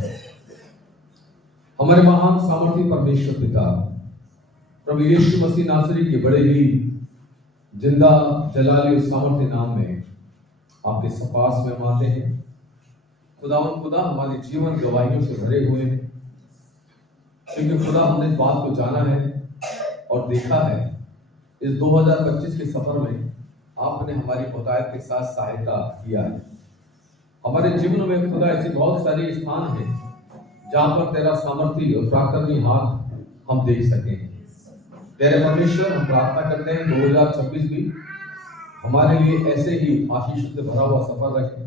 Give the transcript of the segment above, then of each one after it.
है। हमारे महान सामर्थी परमेश्वर पिता प्रभु यीशु मसीह नासरी के बड़े ही जिंदा जलाली और सामर्थ्य नाम में आपके सपास में हम आते हैं। खुदा हमारे जीवन गवाहियों से भरे हुए हैं, क्योंकि खुदा हमने इस बात को जाना है और देखा है। इस 2025 के सफर में आपने हमारी बहुतायत के साथ सहायता किया है। हमारे जीवन में खुदा ऐसी बहुत सारी स्थान है जहां पर तेरा सामर्थ्य और पराक्रमी हाथ हम देख सकें। तेरे परमेश्वर, हम प्रार्थना करते हैं 2026 भी हमारे लिए ऐसे ही आशीष से भरा हुआ सफर रखे।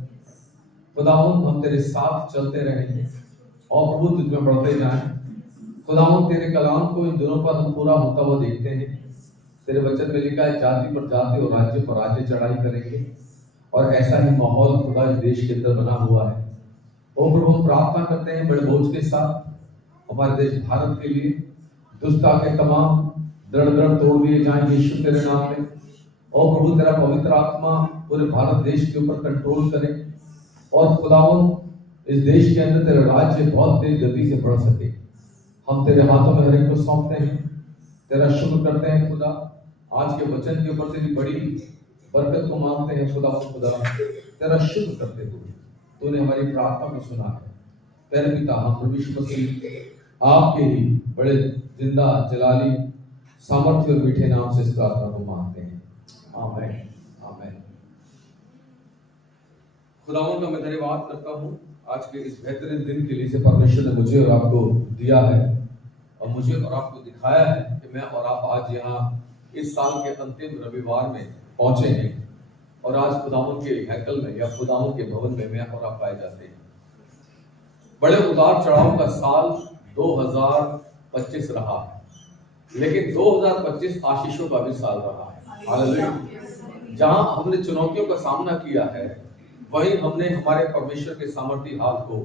खुदावंद, हम तेरे साथ चलते रहेंगे और प्रभु तुझ में बढ़ते जाएं। खुदावंद, तेरे कलाम को इन दिनों पर हम पूरा होता हुआ देखते हैं। तेरे वचन में लिखा है, जाति पर जाति और राज्य पर राज्य चढ़ाई करेंगे, और ऐसा ही माहौल खुदा इस देश के अंदर बना हुआ है। ओ प्रभु, हम प्रार्थना करते हैं बड़े बोझ के साथ हमारे देश भारत के लिए दुष्टता के तमाम दृढ़ तोड़ दिए जाएं यीशु तेरे नाम में। ओ प्रभु, तेरा पवित्र आत्मा पूरे भारत देश के ऊपर कंट्रोल करे और खुदावंद इस देश के अंदर तेरा राज्य बहुत तेज गति से बढ़ सके। हम तेरे हाथों में हर एक को सौंपते हैं, तेरा शुक्र करते हैं खुदा। आज के वचन के ऊपर तेरी बड़ी बरकत को मांगते हैं खुदा तेरा शुक्र करते हुए तूने हमारी प्रार्थना को सुना है। प्यारे पिता, हम प्रभु यीशु मसीह आपके ही बड़े जिंदा जलाली सामर्थ्य और मीठे नाम से इस प्रार्थना को मांगते हैं। आमीन आमीन। खुदावंद का मैं धन्यवाद करता हूँ आज के इस बेहतरीन दिन के लिए से परमेश्वर ने मुझे और आपको दिया है और मुझे और आपको दिखाया है कि मैं और आप आज यहाँ इस साल के अंतिम रविवार में पहुंचे हैं और आज खुदावंद के हैकल में या खुदावंद के भवन में मैं और आप पाए जाते हैं। बड़े उतार चढ़ाव का साल 2025 रहा है, लेकिन 2025 आशीषों का भी साल रहा है। हालेलुया। जहां हमने चुनौतियों का सामना किया है, वहीं हमने हमारे परमेश्वर के सामर्थ्य हाथ को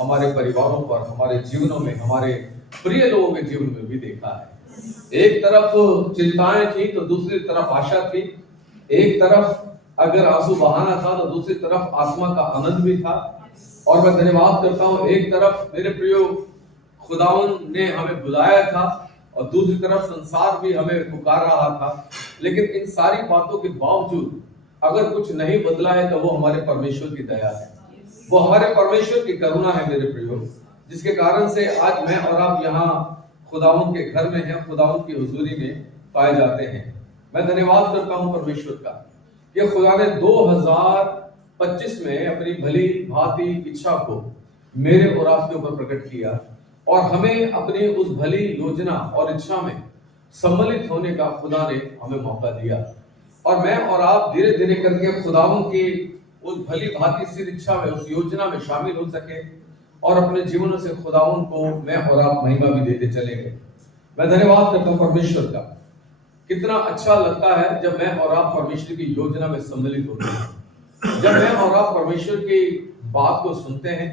हमारे परिवारों पर, हमारे जीवनों में, हमारे प्रिय लोगों के जीवन में भी देखा है। एक तरफ चिंताएं थी तो दूसरी तरफ आशा थी। एक तरफ अगर आंसू बहाना था तो दूसरी तरफ आत्मा का आनंद भी था। और मैं धन्यवाद करता हूं, एक तरफ मेरे प्रियो खुदावंद ने हमें बुलाया था और दूसरी तरफ संसार भी हमें पुकार रहा था। लेकिन इन सारी बातों के बावजूद अगर कुछ नहीं बदला है तो वो हमारे परमेश्वर की दया है, वो हमारे परमेश्वर की करुणा है मेरे प्रियो, जिसके कारण से आज मैं और आप यहाँ खुदावंद के घर में हैं, खुदावंद की हुजूरी में पाए जाते हैं। मैं धन्यवाद करता हूँ परमेश्वर का कि खुदा ने 2025 में अपनी भली भांति इच्छा को मेरे और आपके ऊपर प्रकट किया और हमें अपनी उस भली योजना और इच्छा में सम्मिलित होने का खुदा ने हमें मौका दिया। और मैं और आप धीरे धीरे करके खुदावंद की उस भली भांति सिद्ध इच्छा में, उस योजना में शामिल हो सके और अपने जीवनों से खुदावंद को मैं और आप महिमा भी देते चलेंगे। मैं धन्यवाद करता हूँ परमेश्वर का। कितना अच्छा लगता है जब मैं और आप परमेश्वर की योजना में सम्मिलित होते हैं, जब मैं और आप परमेश्वर की बात को सुनते हैं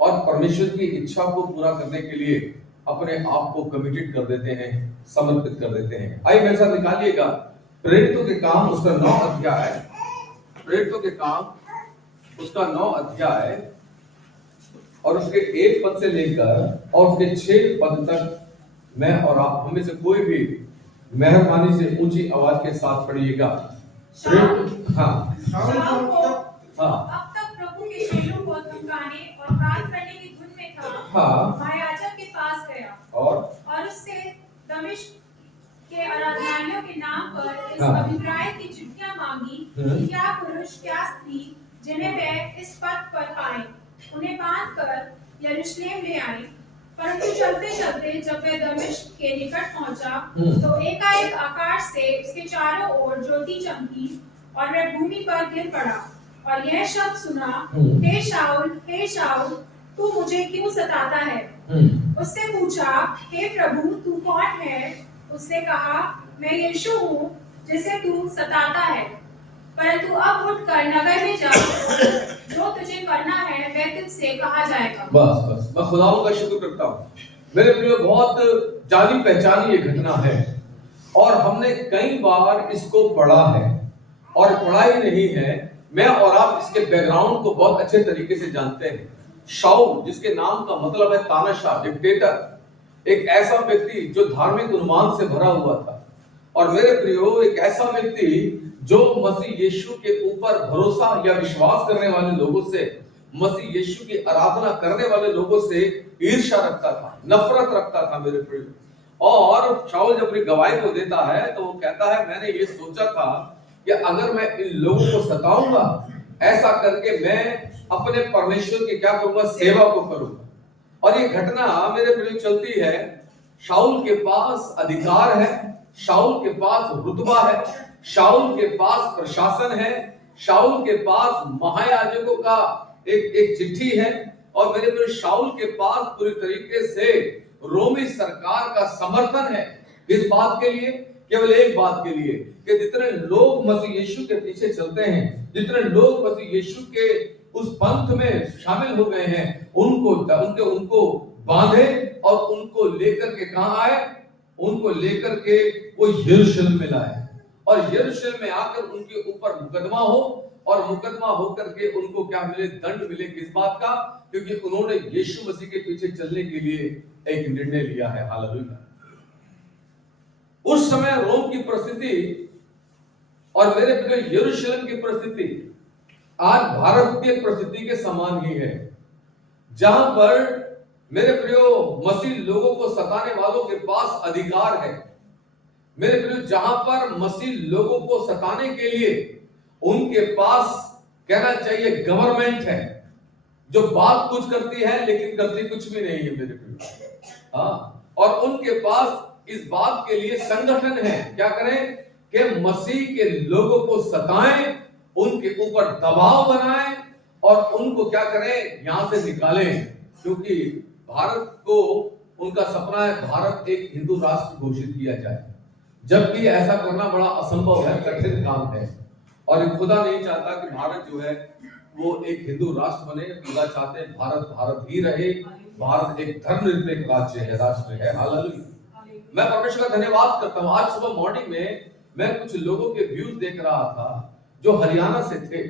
और परमेश्वर की इच्छा को पूरा करने के लिए अपने आप को कमिटेड कर देते हैं, समर्पित कर देते हैं। आइए मेरे साथ निकालिएगा प्रेरितों के काम उसका 9 अध्याय, प्रेरितों के काम उसका 9 अध्याय और उसके 1 पद से लेकर और उसके 6 पद तक मैं और आप हमें से कोई भी मेहरबानी से ऊंची आवाज के साथ पढ़िएगा। हाँ, अब तक प्रभु के चेलों को धमकाने और बात करने की धुन में था। हाँ, महायाजक के पास गया और उससे दमिश्क के आराधनालयों के नाम पर इस हाँ, अभिप्राय की चिट्ठियां मांगी कि क्या पुरुष क्या स्त्री जिन्हें वे इस पद पर पाए उन्हें बांधकर यरूशलेम ले आए। परंतु चलते चलते जब वह दमिश्क के निकट पहुंचा तो एकाएक आकाश से उसके चारों ओर ज्योति चमकी और वह भूमि पर गिर पड़ा और यह शब्द सुना, हे शाऊल, तू मुझे क्यों सताता है? उससे पूछा, हे प्रभु, तू कौन है? उसने कहा, मैं यीशु हूँ जिसे तू सताता है। परंतु अब उठकर नगर में जा, जो तुझे करना है वह तुझसे कहा जाएगा। बस मैं खुदाओं का शुक्र करता हूँ मेरे प्रिय। बहुत जानी पहचानी ये घटना है और हमने कई बार इसको पढ़ा है और पढ़ा ही नहीं है। मैं और आप इसके बैकग्राउंड को बहुत अच्छे तरीके से जानते हैं। शाऊल, जिसके नाम का मतलब है तानाशाह, डिक्टेटर, एक ऐसा व्यक्ति जो धार्मिक उन्माद से भरा हुआ था। और मेरे प्रियो, एक ऐसा व्यक्ति जो मसीह यीशु के ऊपर भरोसा या विश्वास करने वाले लोगों से, मसीह यीशु की आराधना करने वाले लोगों से ईर्ष्या रखता था, नफरत रखता था मेरे प्रियो। और शाऊल जब अपनी गवाही को देता है तो वो कहता है, मैंने ये सोचा था कि अगर मैं इन लोगों को सताऊंगा, ऐसा करके मैं अपने परमेश्वर की क्या करूंगा, सेवा को करूंगा। और ये घटना मेरे प्रियो चलती है। शाऊल के पास अधिकार है, शाऊल के पास रुतबा है, शाऊल के पास प्रशासन है, शाऊल के पास महायाजकों का एक चिट्ठी है, और मेरे प्रियो शाऊल के पास पूरी तरीके से रोमी सरकार का समर्थन है। इस बात के लिए, केवल एक बात के लिए, कि जितने लोग मसीह यीशु के पीछे चलते हैं, जितने लोग मसीह यीशु के उस पंथ में शामिल हो गए हैं, उनको बांधे और उनको लेकर के कहां आए, उनको लेकर के वो यरूशलेम में लाए, और यरूशलेम में आकर उनके ऊपर मुकदमा हो, और मुकदमा होकर के उनको क्या मिले, दंड मिले। किस बात का? क्योंकि उन्होंने यीशु मसीह के पीछे चलने के लिए एक निर्णय लिया है। हालेलुया। उस समय रोम की परिस्थिति और मेरे प्रिय यरूशलेम की परिस्थिति आज भारत की परिस्थिति के समान ही है, जहां पर मेरे प्रियो मसीह लोगों को सताने वालों के पास अधिकार है। मेरे प्रियो, जहां पर मसीह लोगों को सताने के लिए उनके पास कहना चाहिए गवर्नमेंट है, जो बात कुछ करती है लेकिन करती कुछ भी नहीं है मेरे प्रियो। हाँ, और उनके पास इस बात के लिए संगठन है, क्या करें कि मसीह के लोगों को सताएं, उनके ऊपर दबाव बनाएं, और उनको क्या करें, यहां से निकालें। क्योंकि भारत को, उनका सपना है भारत एक हिंदू राष्ट्र घोषित किया जाए, जबकि ऐसा करना बड़ा असंभव है, कठिन काम है। और खुदा नहीं चाहता कि भारत जो है वो एक हिंदू राष्ट्र बने। खुदा चाहते हैं भारत भारत ही रहे। भारत एक धर्मनिरपेक्ष राज्य है, राष्ट्र है। हालेलुया। मैं परमेश्वर का धन्यवाद करता हूं। आज सुबह मॉर्निंग में मैं कुछ लोगों के व्यूज देख रहा था जो हरियाणा से थे,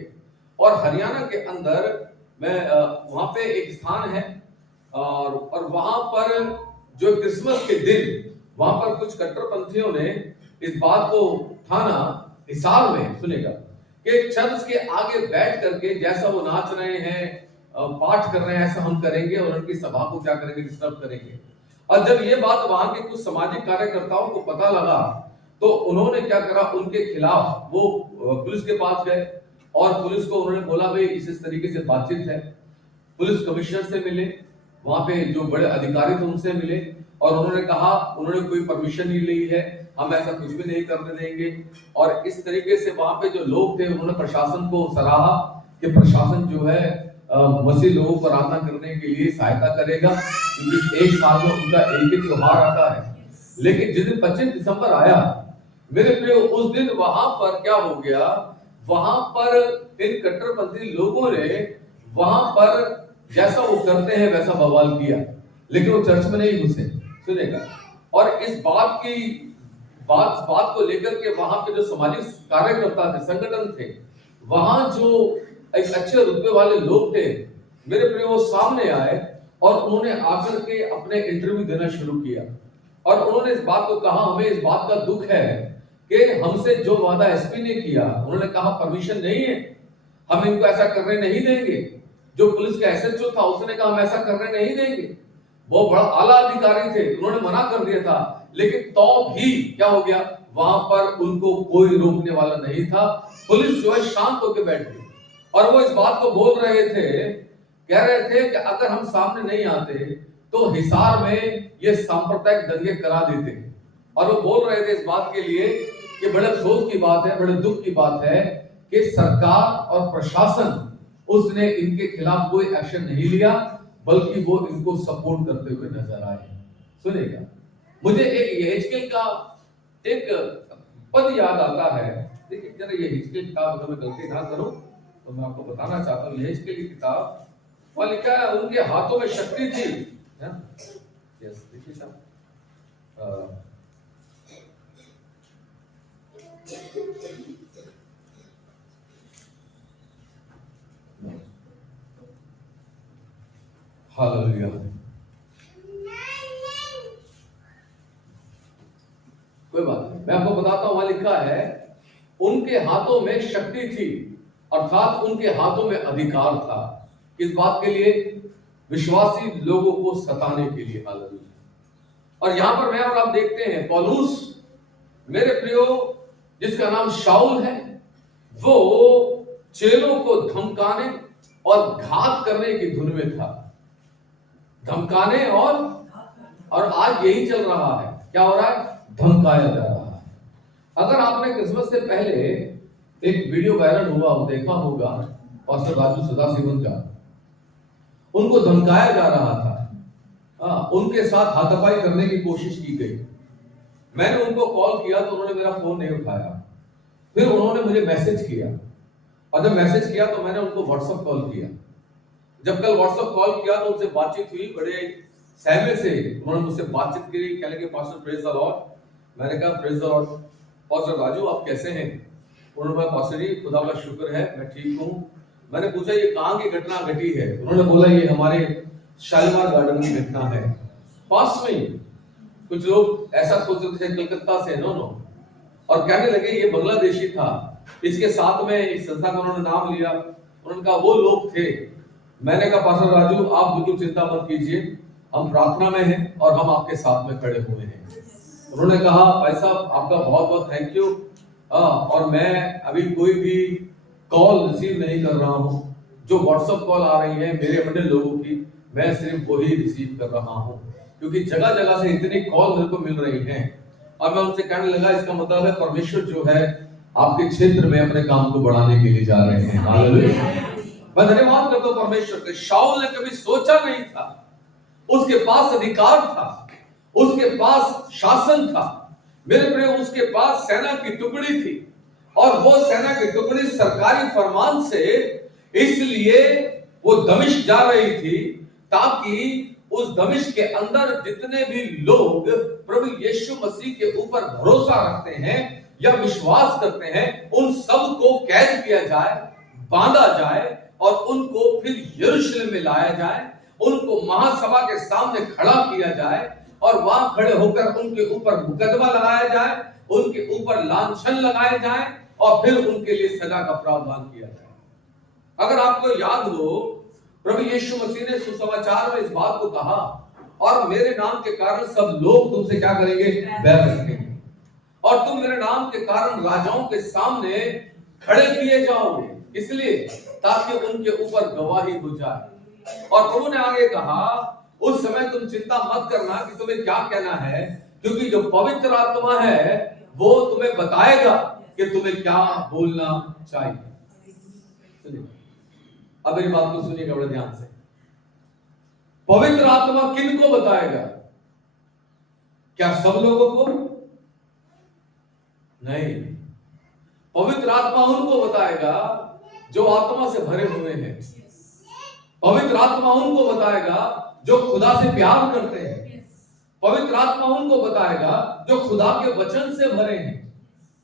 और हरियाणा के अंदर मैं वहां पे एक स्थान है, और वहां पर जो क्रिसमस के दिन वहां पर कुछ कट्टरपंथियों ने इस बात को ठाना, हिसार में सुनेगा, कि चर्च के आगे बैठ करके जैसा वो नाच रहे हैं, पाठ कर रहे हैं, ऐसा हम करेंगे, और उनकी सभा को क्या करेंगे, डिस्टर्ब करेंगे। और जब ये बात वहां के कुछ सामाजिक कार्यकर्ताओं को पता लगा, तो उन्होंने क्या करा, उनके खिलाफ वो पुलिस के पास गए, और पुलिस को उन्होंने बोला, भाई इस तरीके से बातचीत है। पुलिस कमिश्नर से मिले, वहां पे जो बड़े अधिकारी थे उनसे मिले, और उन्होंने कहा उन्होंने कोई परमिशन नहीं ली है, हम ऐसा कुछ भी नहीं करने देंगे। और इस तरीके से वहां पे जो लोग थे उन्होंने प्रशासन को सराहा कि प्रशासन जो है मसीह लोगों को आराधना करने के लिए सहायता करेगा, क्योंकि एक साल में उनका एक ही त्योहार आता है। लेकिन जिस दिन 25 दिसंबर आया मेरे प्रियो, उस दिन वहां पर क्या हो गया, वहां पर इन कट्टरपंथी लोगों ने वहां पर जैसा वो करते हैं वैसा बवाल किया, लेकिन वो चर्च में नहीं घुसे, सुनेगा। और इस बात को लेकर के वहां पे जो सामाजिक कार्यकर्ता थे, संगठन थे, वहां जो एक अच्छे रुतबे वाले लोग थे मेरे प्रिय, वो सामने आए और उन्होंने आकर के अपने इंटरव्यू देना शुरू किया। और उन्होंने इस बात को कहा, हमें इस बात का दुख है कि हमसे जो वादा एसपी ने किया, उन्होंने कहा परमिशन नहीं है, हम इनको ऐसा करने नहीं देंगे। जो पुलिस का एसएचओ था उसने कहा हम ऐसा करने नहीं देंगे। वो बड़ा आला अधिकारी थे, उन्होंने मना कर दिया था, लेकिन तो भी क्या हो गया, वहां पर उनको कोई रोकने वाला नहीं था। पुलिस जो है शांत होकर बैठ गई, और वो इस बात को बोल रहे थे, कह रहे थे कि अगर हम सामने नहीं आते तो हिसार में ये सांप्रदायिक दंगे करा देते। और वो बोल रहे थे इस बात के लिए कि बड़े अफसोस की बात है, बड़े दुख की बात है कि सरकार और प्रशासन उसने इनके खिलाफ कोई एक्शन नहीं लिया, बल्कि वो इनको सपोर्ट करते हुए नजर आए। सुनेगा, मुझे एक यहेजकेल का एक पद याद आता है। देखिए जरा, ये यहेजकेल किताब, अगर मैं गलती ना करूं तो मैं आपको बताना चाहता हूं, यहेजकेल की किताब वहां लिखा है उनके हाथों में शक्ति थी। यस, देखिए साहब, हालेलुया। कोई बात नहीं, मैं आपको बताता हूं, वहां लिखा है उनके हाथों में शक्ति थी, अर्थात उनके हाथों में अधिकार था। किस बात के लिए? विश्वासी लोगों को सताने के लिए। हालेलुया। और यहां पर मैं और आप देखते हैं पौलुस, मेरे प्रियो, जिसका नाम शाऊल है, वो चेलों को धमकाने और घात करने की धुन में था। धमकाने और आज यही चल रहा है। क्या हो रहा है? धमकाया जा रहा है। अगर आपने क्रिसमस से पहले एक वीडियो वायरल हुआ देखा होगा, पास्टर राजू सदाशिवन का, उनको धमकाया जा रहा था। उनके साथ हाथापाई करने की कोशिश की गई। मैंने उनको कॉल किया तो उन्होंने मेरा फोन नहीं उठाया। फिर उन्होंने मुझे मैसेज किया, और जब मैसेज किया तो मैंने उनको व्हाट्सएप कॉल किया। जब कल व्हाट्सएप कॉल किया तो उनसे बातचीत हुई, बड़े सहमे से उन्होंने मुझसे बातचीत की। कहने के पास्टर प्रेज द लॉर्ड। मैंने कहा praise the Lord. Pastor Raju आप कैसे हैं? उन्होंने कहा पास्टर जी खुदा का शुक्र है, मैं ठीक हूँ। मैंने पूछा ये कहाँ की घटना घटी है? उन्होंने बोला ये हमारे शालीमार गार्डन की घटना है, पास में ही। कुछ लोग ऐसा सोचते थे कलकत्ता से, नो, और कहने लगे ये बांग्लादेशी था। इसके साथ में इस संस्था का उन्होंने नाम लिया। उन्होंने कहा वो लोग थे। मैंने कहा पास्टर राजू आप बिल्कुल चिंता मत कीजिए, हम प्रार्थना में हैं और हम आपके साथ में खड़े हुए हैं। उन्होंने कहा भाई साहब आपका बहुत बहुत थैंक यू, और मैं अभी कोई भी कॉल रिसीव नहीं कर रहा हूँ। जो व्हाट्सएप कॉल आ रही है मेरे बड़े लोगों की, मैं सिर्फ वही रिसीव कर रहा हूँ, क्योंकि जगह जगह से इतनी कॉल मेरे को मिल रही हैं। और मैं उनसे कहने लगा इसका मतलब है परमेश्वर जो है आपके क्षेत्र में अपने काम को बढ़ाने के लिए जा रहे हैं। हालेलुया। मैं धन्यवाद करता हूं परमेश्वर के। शाऊल ने कभी सोचा नहीं था, उसके पास अधिकार था, उसके पास शासन था, मेरे प्रिय, उसके पास सेना की टुकड़ी थी, और वो सेना की टुकड़ी सरकारी फरमान से इसलिए वो दमिश्क जा रही थी, ताकि उस दमिश्क के अंदर जितने भी लोग प्रभु यीशु मसीह के ऊपर भरोसा रखते हैं या विश्वास करते हैं, उन सब को कैद किया जाए, बांधा जाए, और उनको फिर यरूशलेम में लाया जाए, उनको महासभा के सामने खड़ा किया जाए, और वहां खड़े होकर उनके ऊपर मुकदमा लगाया जाए, उनके ऊपर लांछन लगाए जाए, और फिर उनके लिए सजा का प्रावधान किया जाए। अगर आपको याद हो, प्रभु यीशु मसीह ने सुसमाचार में इस बात को कहा, और मेरे नाम के कारण सब लोग तुमसे क्या करेंगे? बैर रखेंगे, और तुम मेरे नाम के कारण राजाओं के सामने खड़े किए जाओगे, इसलिए ताकि उनके ऊपर गवाही हो जाए। और प्रभु ने आगे कहा उस समय तुम चिंता मत करना कि तुम्हें क्या कहना है, क्योंकि जो पवित्र आत्मा है वो तुम्हें बताएगा कि तुम्हें क्या बोलना चाहिए। अब मेरी बात को सुनिएगा बड़े ध्यान से। पवित्र आत्मा किन को बताएगा? क्या सब लोगों को? नहीं, पवित्र आत्मा उनको बताएगा जो आत्मा से भरे हुए हैं। पवित्र आत्मा उनको बताएगा जो खुदा से प्यार करते हैं। पवित्र आत्मा उनको बताएगा जो खुदा के वचन से भरे हैं।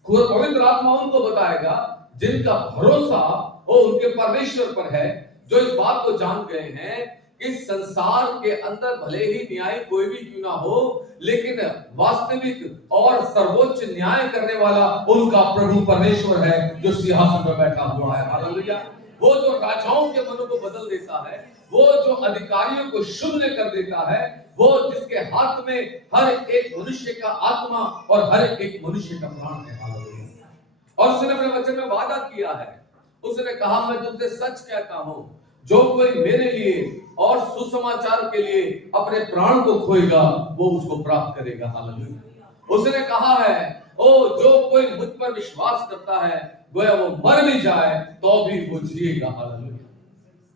पवित्र आत्मा उनको बताएगा जिनका भरोसा वो उनके परमेश्वर पर है, जो इस बात को जान गए हैं कि संसार के अंदर भले ही न्याय कोई भी क्यों ना हो, लेकिन वास्तविक और सर्वोच्च न्याय करने वाला उनका प्रभु परमेश्वर है, जो सिंहासन पर बैठा हुआ है। हालेलुया। वो जो राजाओं के मनों को बदल देता है, वो जो अधिकारियों को शून्य कर देता है, वो जिसके हाथ में हर एक मनुष्य का आत्मा और हर एक मनुष्य का प्राण है। हालेलुया। और उसने अपने वचन में वादा किया है, उसने कहा मैं तुमसे सच कहता हूं, जो कोई मेरे लिए और सुसमाचार के लिए अपने प्राण को खोएगा वो उसको प्राप्त करेगा। हालेलुया। उसने कहा है ओ जो कोई मुझ पर विश्वास करता है गोया वो मर भी जाए तो भी वो जिएगा। हालेलुया।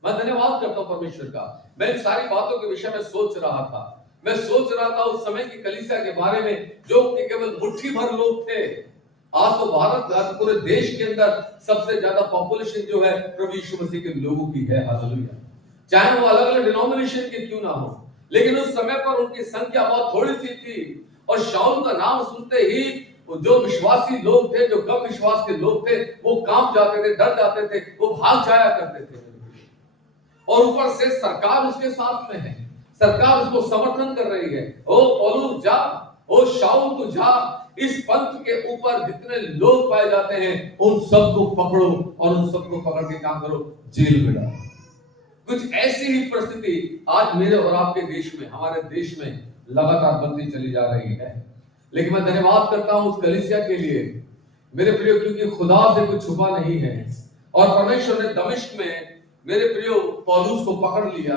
मैं धन्यवाद करता हूं परमेश्वर का। मैं इन सारी बातों के विषय में सोच रहा था। मैं सोच रहा था उस समय की कलीसिया के बारे में, जो कि केवल मुट्ठी भर लोग थे। आज तो भारत पूरे देश के अंदर सबसे ज्यादा पॉपुलेशन जो है प्रभु यीशु मसीह के लोगों की है। हालेलुया। चाहे वो अलग अलग डिनोमिनेशन के क्यों ना हो, लेकिन उस समय पर उनकी संख्या बहुत थोड़ी सी थी, और शाऊल का नाम सुनते ही जो विश्वासी लोग थे, जो कम विश्वास के लोग थे, वो कांप जाते थे, डर जाते थे, वो भाग जाया करते थे। और ऊपर से सरकार उसके साथ में है, सरकार उसको समर्थन कर रही है। ओ पौलुस जा, ओ शाऊल तू जा, इस पंथ के ऊपर जितने लोग पाए जाते हैं उन सबको पकड़ो और उन सबको पकड़ के काम करो, जेल में डालो। कुछ ऐसी ही परिस्थिति आज मेरे और आपके देश में, हमारे देश में लगातार बनती चली जा रही है। लेकिन मैं धन्यवाद करता हूं उस कलीसिया के लिए मेरे प्रियो, क्योंकि खुदा से कुछ छुपा नहीं है और परमेश्वर ने दमिश्क में मेरे प्रियो पौलुस को पकड़ लिया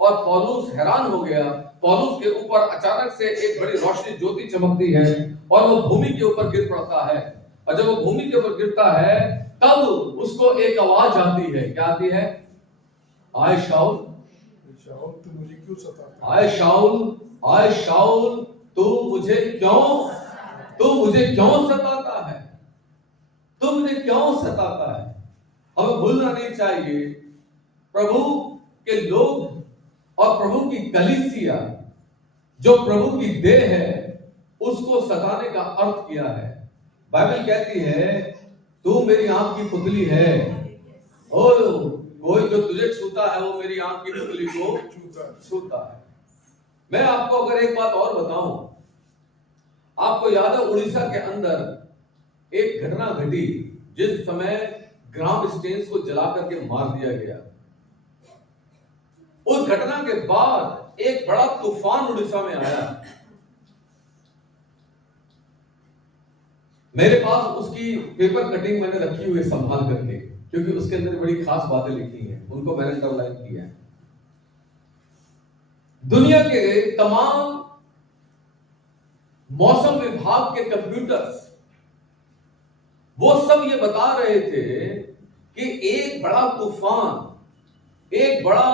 और पौलुस हैरान हो गया। पौलुस के ऊपर अचानक से एक बड़ी रोशनी ज्योति चमकती है और वो भूमि के ऊपर गिर पड़ता है। और जब वो भूमि के ऊपर गिरता है तब उसको एक आवाज आती है। क्या आती है? आय शाऊल, तू मुझे क्यों सताता है? आय शाऊल तू मुझे क्यों सताता है? तू मुझे क्यों सताता है? हमें भूलना नहीं चाहिए प्रभु के लोग और प्रभु की कलीसिया जो प्रभु की देह है उसको सताने का अर्थ क्या है। बाइबल कहती है तू मेरी आंख की पुतली है, और कोई जो तुझे छूता है वो मेरी आंख की पुतली को छूता है। मैं आपको अगर एक बात और बताऊं, आपको याद है उड़ीसा के अंदर एक घटना घटी जिस समय ग्राम स्टेन्स को जला करके मार दिया गया। उस घटना के बाद एक बड़ा तूफान उड़ीसा में आया। मेरे पास उसकी पेपर कटिंग मैंने रखी हुई संभाल करके, क्योंकि उसके अंदर बड़ी खास बातें लिखी हैं, उनको मैंने अंडरलाइन किया है। दुनिया के तमाम मौसम विभाग के कंप्यूटर्स वो सब ये बता रहे थे कि एक बड़ा तूफान, एक बड़ा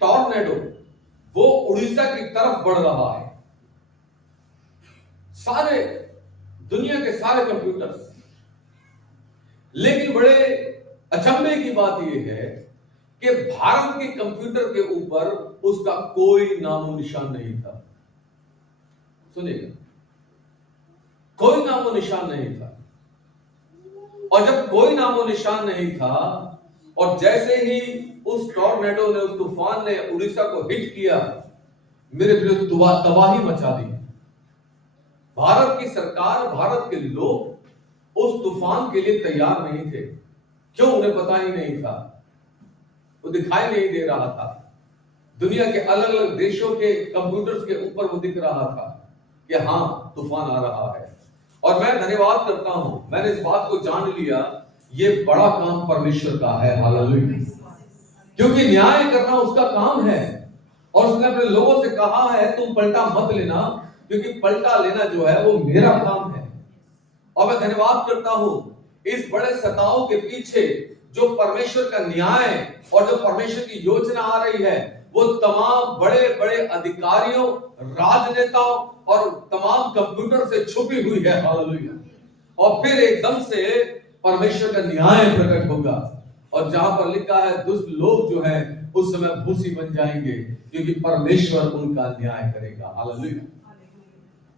टॉर्नेडो वो उड़ीसा की तरफ बढ़ रहा है। सारे दुनिया के सारे कंप्यूटर्स। लेकिन बड़े अचंभे की बात यह है कि भारत के कंप्यूटर के ऊपर उसका कोई नामो निशान नहीं था। सुनिएगा, कोई नामो निशान नहीं था। और जब कोई नामो निशान नहीं था और जैसे ही उस टॉर्नेडो ने, उस तूफान ने उड़ीसा को हिट किया, मेरे विरुद्ध तबाही मचा दी। भारत की सरकार, भारत के लोग उस तूफान के लिए तैयार नहीं थे। क्यों? उन्हें पता ही नहीं था, वो दिखाई नहीं दे रहा था। दुनिया के अलग अलग देशों के कंप्यूटर्स के ऊपर वो दिख रहा था कि हां तूफान आ रहा है। और मैं धन्यवाद करता हूं, मैंने इस बात को जान लिया, ये बड़ा काम परमेश्वर का है। हालेलुया। क्योंकि न्याय करना उसका काम है और उसने अपने लोगों से कहा है तुम पलटा मत लेना, क्योंकि पलटा लेना जो है वो मेरा काम है। और मैं धन्यवाद करता हूं इस बड़े सताव के पीछे जो परमेश्वर का न्याय और जो परमेश्वर की योजना आ रही है, वो तमाम बड़े बड़े अधिकारियों, राजनेताओं और तमाम कंप्यूटर से छुपी हुई है। हालेलुया। और फिर एकदम से परमेश्वर का न्याय प्रकट होगा और जहां पर लिखा है दुष्ट लोग जो है उस समय भूसी बन जाएंगे, क्योंकि परमेश्वर उनका न्याय करेगा। हालेलुया।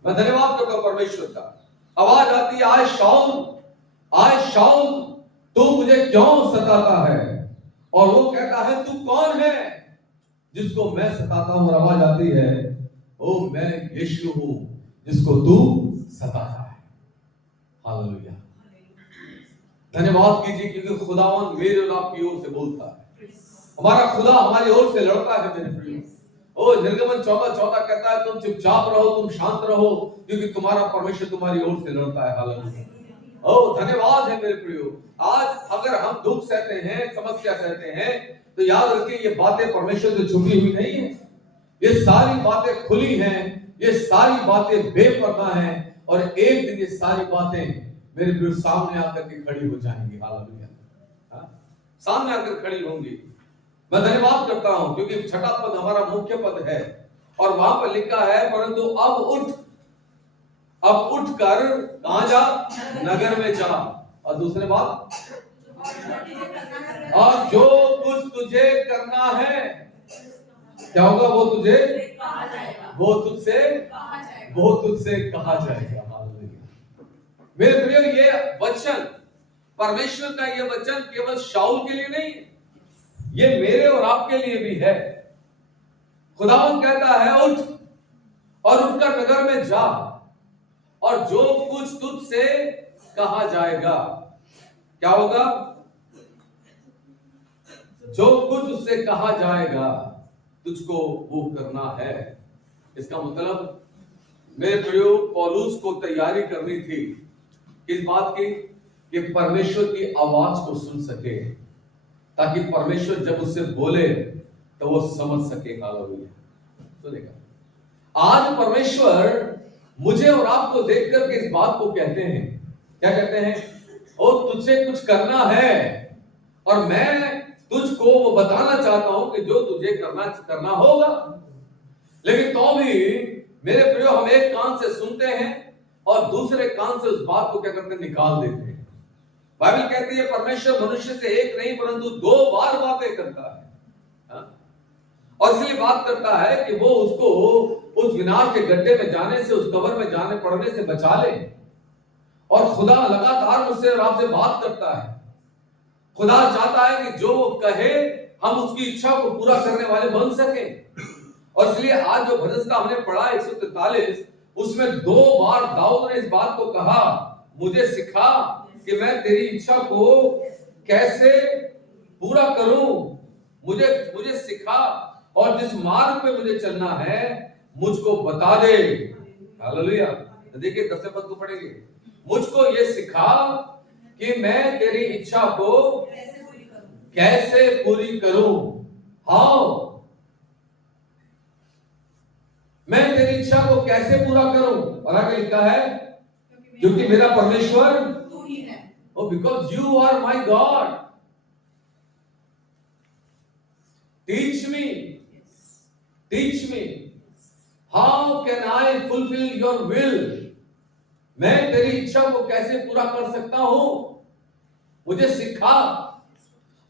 मैं धन्यवाद करता हूं परमेश्वर का। आवाज आती है, आय शाऊल तू मुझे क्यों सताता है? और वो कहता है तू कौन है जिसको मैं सताता हूं? और आवाज आती है, ओ मैं यीशु हूं जिसको तू सताता है। हालेलुया। धन्यवाद कीजिए क्योंकि खुदावन मेरे और आपकी ओर से बोलता है। हमारा खुदा हमारी ओर से लड़ता है मेरे प्रियो। ओ निर्गमन 14:14 कहता है तुम चुपचाप रहो, तुम शांत रहो, क्योंकि तुम्हारा परमेश्वर तुम्हारी ओर से लड़ता है। हालेलुया। ओ धन्यवाद है मेरे प्रियो। आज अगर हम दुख सहते हैं, समस्या सहते हैं, तो याद रखिए ये बातें परमेश्वर से छुपी हुई नहीं है। ये सारी बातें खुली हैं, ये सारी बातें बेपर्दा हैं और एक दिन ये सारी बातें मेरे प्रियो सामने आकर के खड़ी हो जाएंगी। हालेलुया। सामने आकर खड़ी होंगी। मैं धन्यवाद करता हूं क्योंकि छठा पद हमारा मुख्य पद है और वहां पर लिखा है परंतु अब उठकर कहां जा? नगर में जा। और दूसरे बात, और जो कुछ तुझे करना है क्या होगा? वो तुझसे कहा जाएगा। मेरे प्रियो ये वचन, परमेश्वर का ये वचन केवल शाऊल के लिए नहीं, ये मेरे और आपके लिए भी है। खुदावंद कहता है उठ और उठकर नगर में जा, और जो कुछ तुझसे कहा जाएगा, क्या होगा? जो कुछ उससे कहा जाएगा तुझको वो करना है। इसका मतलब मेरे प्रियो, पौलुस को तैयारी करनी थी इस बात की कि परमेश्वर की आवाज को सुन सके, ताकि परमेश्वर जब उससे बोले तो वो समझ सके। हालेलुया। सुनेगा, आज परमेश्वर मुझे और आपको देख करके इस बात को कहते हैं, क्या कहते हैं? और तुझसे कुछ करना है और मैं तुझको वो बताना चाहता हूं कि जो तुझे करना होगा। लेकिन तो भी मेरे प्रियो, हम एक कान से सुनते हैं और दूसरे कान से उस बात को क्या करते हैं? निकाल देते हैं। बाइबल कहती है परमेश्वर मनुष्य से एक नहीं परंतु 2 बार बातें करता है, और इसलिए बात करता है कि वो उसको उस विनाश के गड्ढे में जाने से, उस कब्र में जाने पड़ने से बचा ले। और खुदा लगातार मुझसे और आपसे बात करता है। खुदा चाहता है कि जो वो कहे हम उसकी इच्छा को पूरा करने वाले बन सके। और इसलिए आज जो भजन का हमने पढ़ा 143, उसमें 2 बार दाऊद ने इस बात को कहा, मुझे सिखा कि मैं तेरी इच्छा को कैसे पूरा करूं, मुझे सिखा, और जिस मार्ग पे मुझे चलना है मुझको बता दे। हालेलुया। देखिए 10 पद को पढ़ेंगे। मुझको ये सिखा कि मैं तेरी इच्छा को कैसे पूरी करूं। हाँ, मैं तेरी इच्छा को कैसे पूरा करूं। और आगे लिखा है क्योंकि मेरा परमेश्वर तू ही है। Oh, because you are my God. Teach me. Teach me. How can I fulfill your will? मैं तेरी इच्छा को कैसे पूरा कर सकता हूं, मुझे सिखा।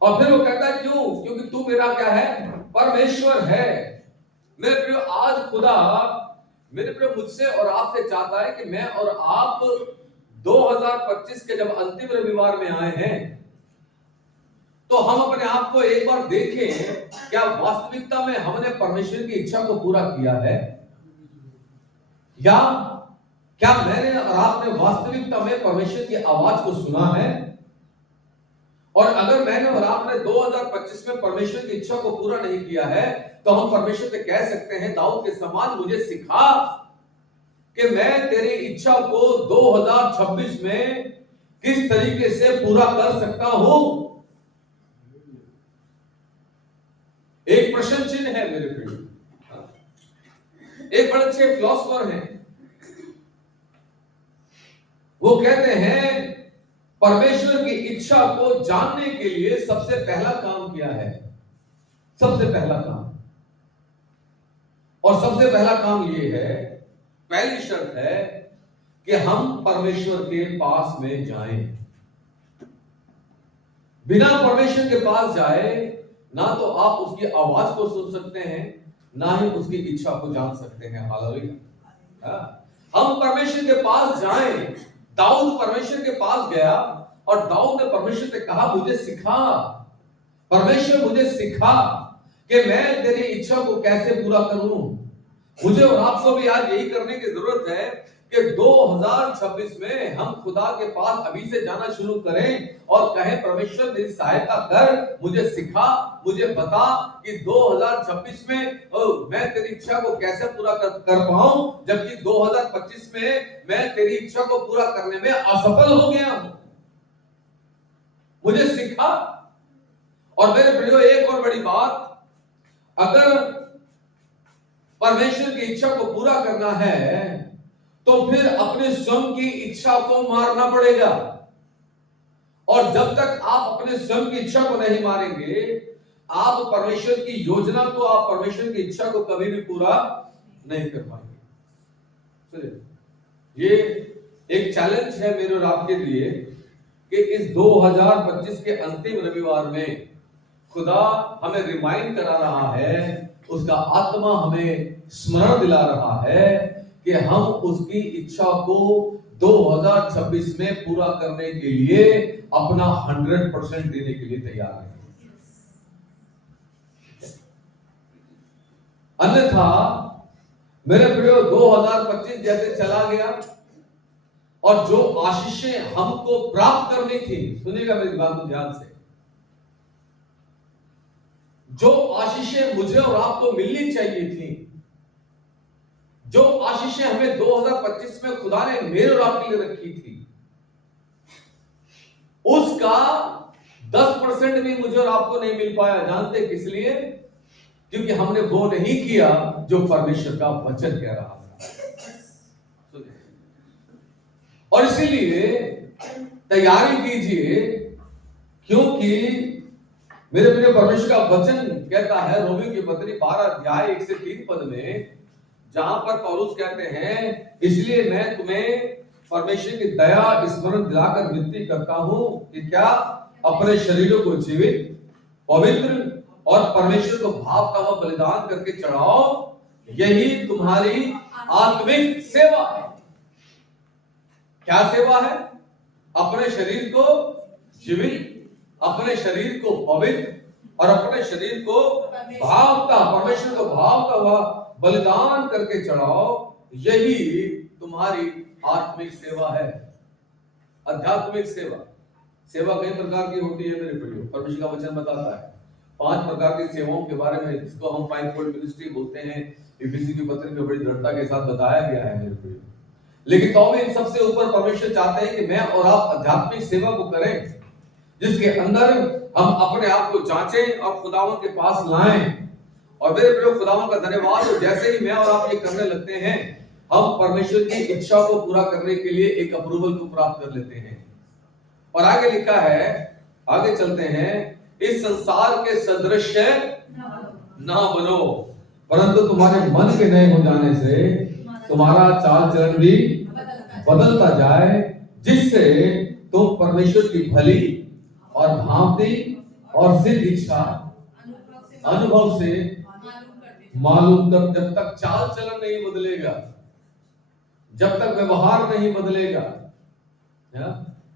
और फिर वो कहता है क्यों? क्योंकि तू मेरा क्या है? परमेश्वर है। मेरे प्रियो, आज खुदा मेरे प्रियो मुझसे और आपसे चाहता है कि मैं और आप 2025 के जब अंतिम रविवार में आए हैं तो हम अपने आप को एक बार देखें, क्या वास्तविकता में हमने परमेश्वर की इच्छा को पूरा किया है, या क्या मैंने और आपने वास्तविकता में परमेश्वर की आवाज को सुना है। और अगर मैंने और आपने 2025 में परमेश्वर की इच्छा को पूरा नहीं किया है तो हम परमेश्वर से कह सकते हैं दाऊद के समान, मुझे सिखा कि मैं तेरी इच्छा को 2026 में किस तरीके से पूरा कर सकता हूं। एक प्रश्न चिन्ह है मेरे प्रिय। एक बड़े अच्छे फिलोसोफर हैं, वो कहते हैं परमेश्वर की इच्छा को जानने के लिए सबसे पहला काम क्या है? सबसे पहला काम, और सबसे पहला काम ये है, पहली शर्त है कि हम परमेश्वर के पास में जाएं। बिना परमेश्वर के पास जाए ना तो आप उसकी आवाज को सुन सकते हैं, ना ही उसकी इच्छा को जान सकते हैं। हालेलुया। हम परमेश्वर के पास जाएं। दाऊद परमेश्वर के पास गया और दाऊद ने परमेश्वर से कहा, मुझे सिखा परमेश्वर, मुझे सिखा कि मैं तेरी इच्छा को कैसे पूरा करूं। मुझे और आपको भी आज यही करने की जरूरत है कि 2026 में हम खुदा के पास अभी से जाना शुरू करें और कहें, परमेश्वर मेरी सहायता कर, मुझे सिखा, मुझे बता कि 2026 में मैं तेरी इच्छा को कैसे पूरा कर पाऊं, जबकि 2025 में मैं तेरी इच्छा को पूरा करने में असफल हो गया हूं। मुझे सिखा। और मेरे प्रियो, एक और बड़ी बात, अगर परमेश्वर की इच्छा को पूरा करना है तो फिर अपने स्वयं की इच्छा को मारना पड़ेगा। और जब तक आप अपने स्वयं की इच्छा को नहीं मारेंगे, आप परमेश्वर की योजना को, आप परमेश्वर की इच्छा को कभी भी पूरा नहीं कर पाएंगे। ये एक चैलेंज है मेरे और आपके लिए कि इस 2025 के अंतिम रविवार में खुदा हमें रिमाइंड करा रहा है, उसका आत्मा हमें स्मरण दिला रहा है कि हम उसकी इच्छा को 2026 में पूरा करने के लिए अपना 100% देने के लिए तैयार हैं। अन्यथा मेरे प्रियो 2025 जैसे चला गया और जो आशीषें हमको प्राप्त करनी थी, सुनिएगा मेरी बात को ध्यान से, जो आशीषें मुझे और आपको मिलनी चाहिए थी, जो आशीषें हमें 2025 में खुदा ने मेरे और आपके लिए रखी थी, उसका 10% भी मुझे और आपको नहीं मिल पाया। जानते किस लिए? क्योंकि हमने वो नहीं किया जो परमेश्वर का वचन कह रहा था। और इसीलिए तैयारी कीजिए, क्योंकि मेरे प्रिय परमेश्वर का वचन कहता है रोमियो की पत्री 12 अध्याय 1 से 3 पद में, जहां पर पौलुस कहते हैं, इसलिए मैं तुम्हें परमेश्वर की दया स्मरण दिलाकर विनती करता हूं कि क्या अपने शरीरों को जीवित, पवित्र और परमेश्वर को भावता हुआ बलिदान करके चढ़ाओ, यही तुम्हारी आत्मिक सेवा है। क्या सेवा है? अपने शरीर को जीवित, अपने शरीर को पवित्र और अपने शरीर को भावता, परमेश्वर को भावता हुआ बलिदान करके चढ़ाओ, यही तुम्हारी आत्मिक सेवा है। आध्यात्मिक सेवा, सेवा कई प्रकार की होती है मेरे प्रियो, परमेश्वर का वचन बताता है 5 प्रकार की सेवाओं के बारे में, जिसको हम फाइवफोल्ड मिनिस्ट्री बोलते हैं। इफिसी की पत्री में बड़ी दृढ़ता के साथ बताया गया है मेरे प्रियो। लेकिन तो इन सबसे ऊपर परमेश्वर चाहते हैं कि मैं और आप आध्यात्मिक सेवा को करें, जिसके अंदर हम अपने आप को जांचें और खुदावंद के पास लाएं। और मेरे प्रिय खुदावंद का धन्यवाद, जैसे ही मैं और आप ये करने लगते हैं, हम परमेश्वर की इच्छा को पूरा करने के लिए एक अप्रूवल को प्राप्त कर लेते हैं। और आगे लिखा है, आगे चलते हैं, इस संसार के सदृश ना बनो, परंतु तुम्हारे मन के नए हो जाने से तुम्हारा चाल चलन भी बदलता जाए, जिससे तुम परमेश्वर की भली और भांति और सिद्ध इच्छा अनुभव से मालूम कर। जब तक चाल चलन नहीं बदलेगा, जब तक व्यवहार नहीं बदलेगा,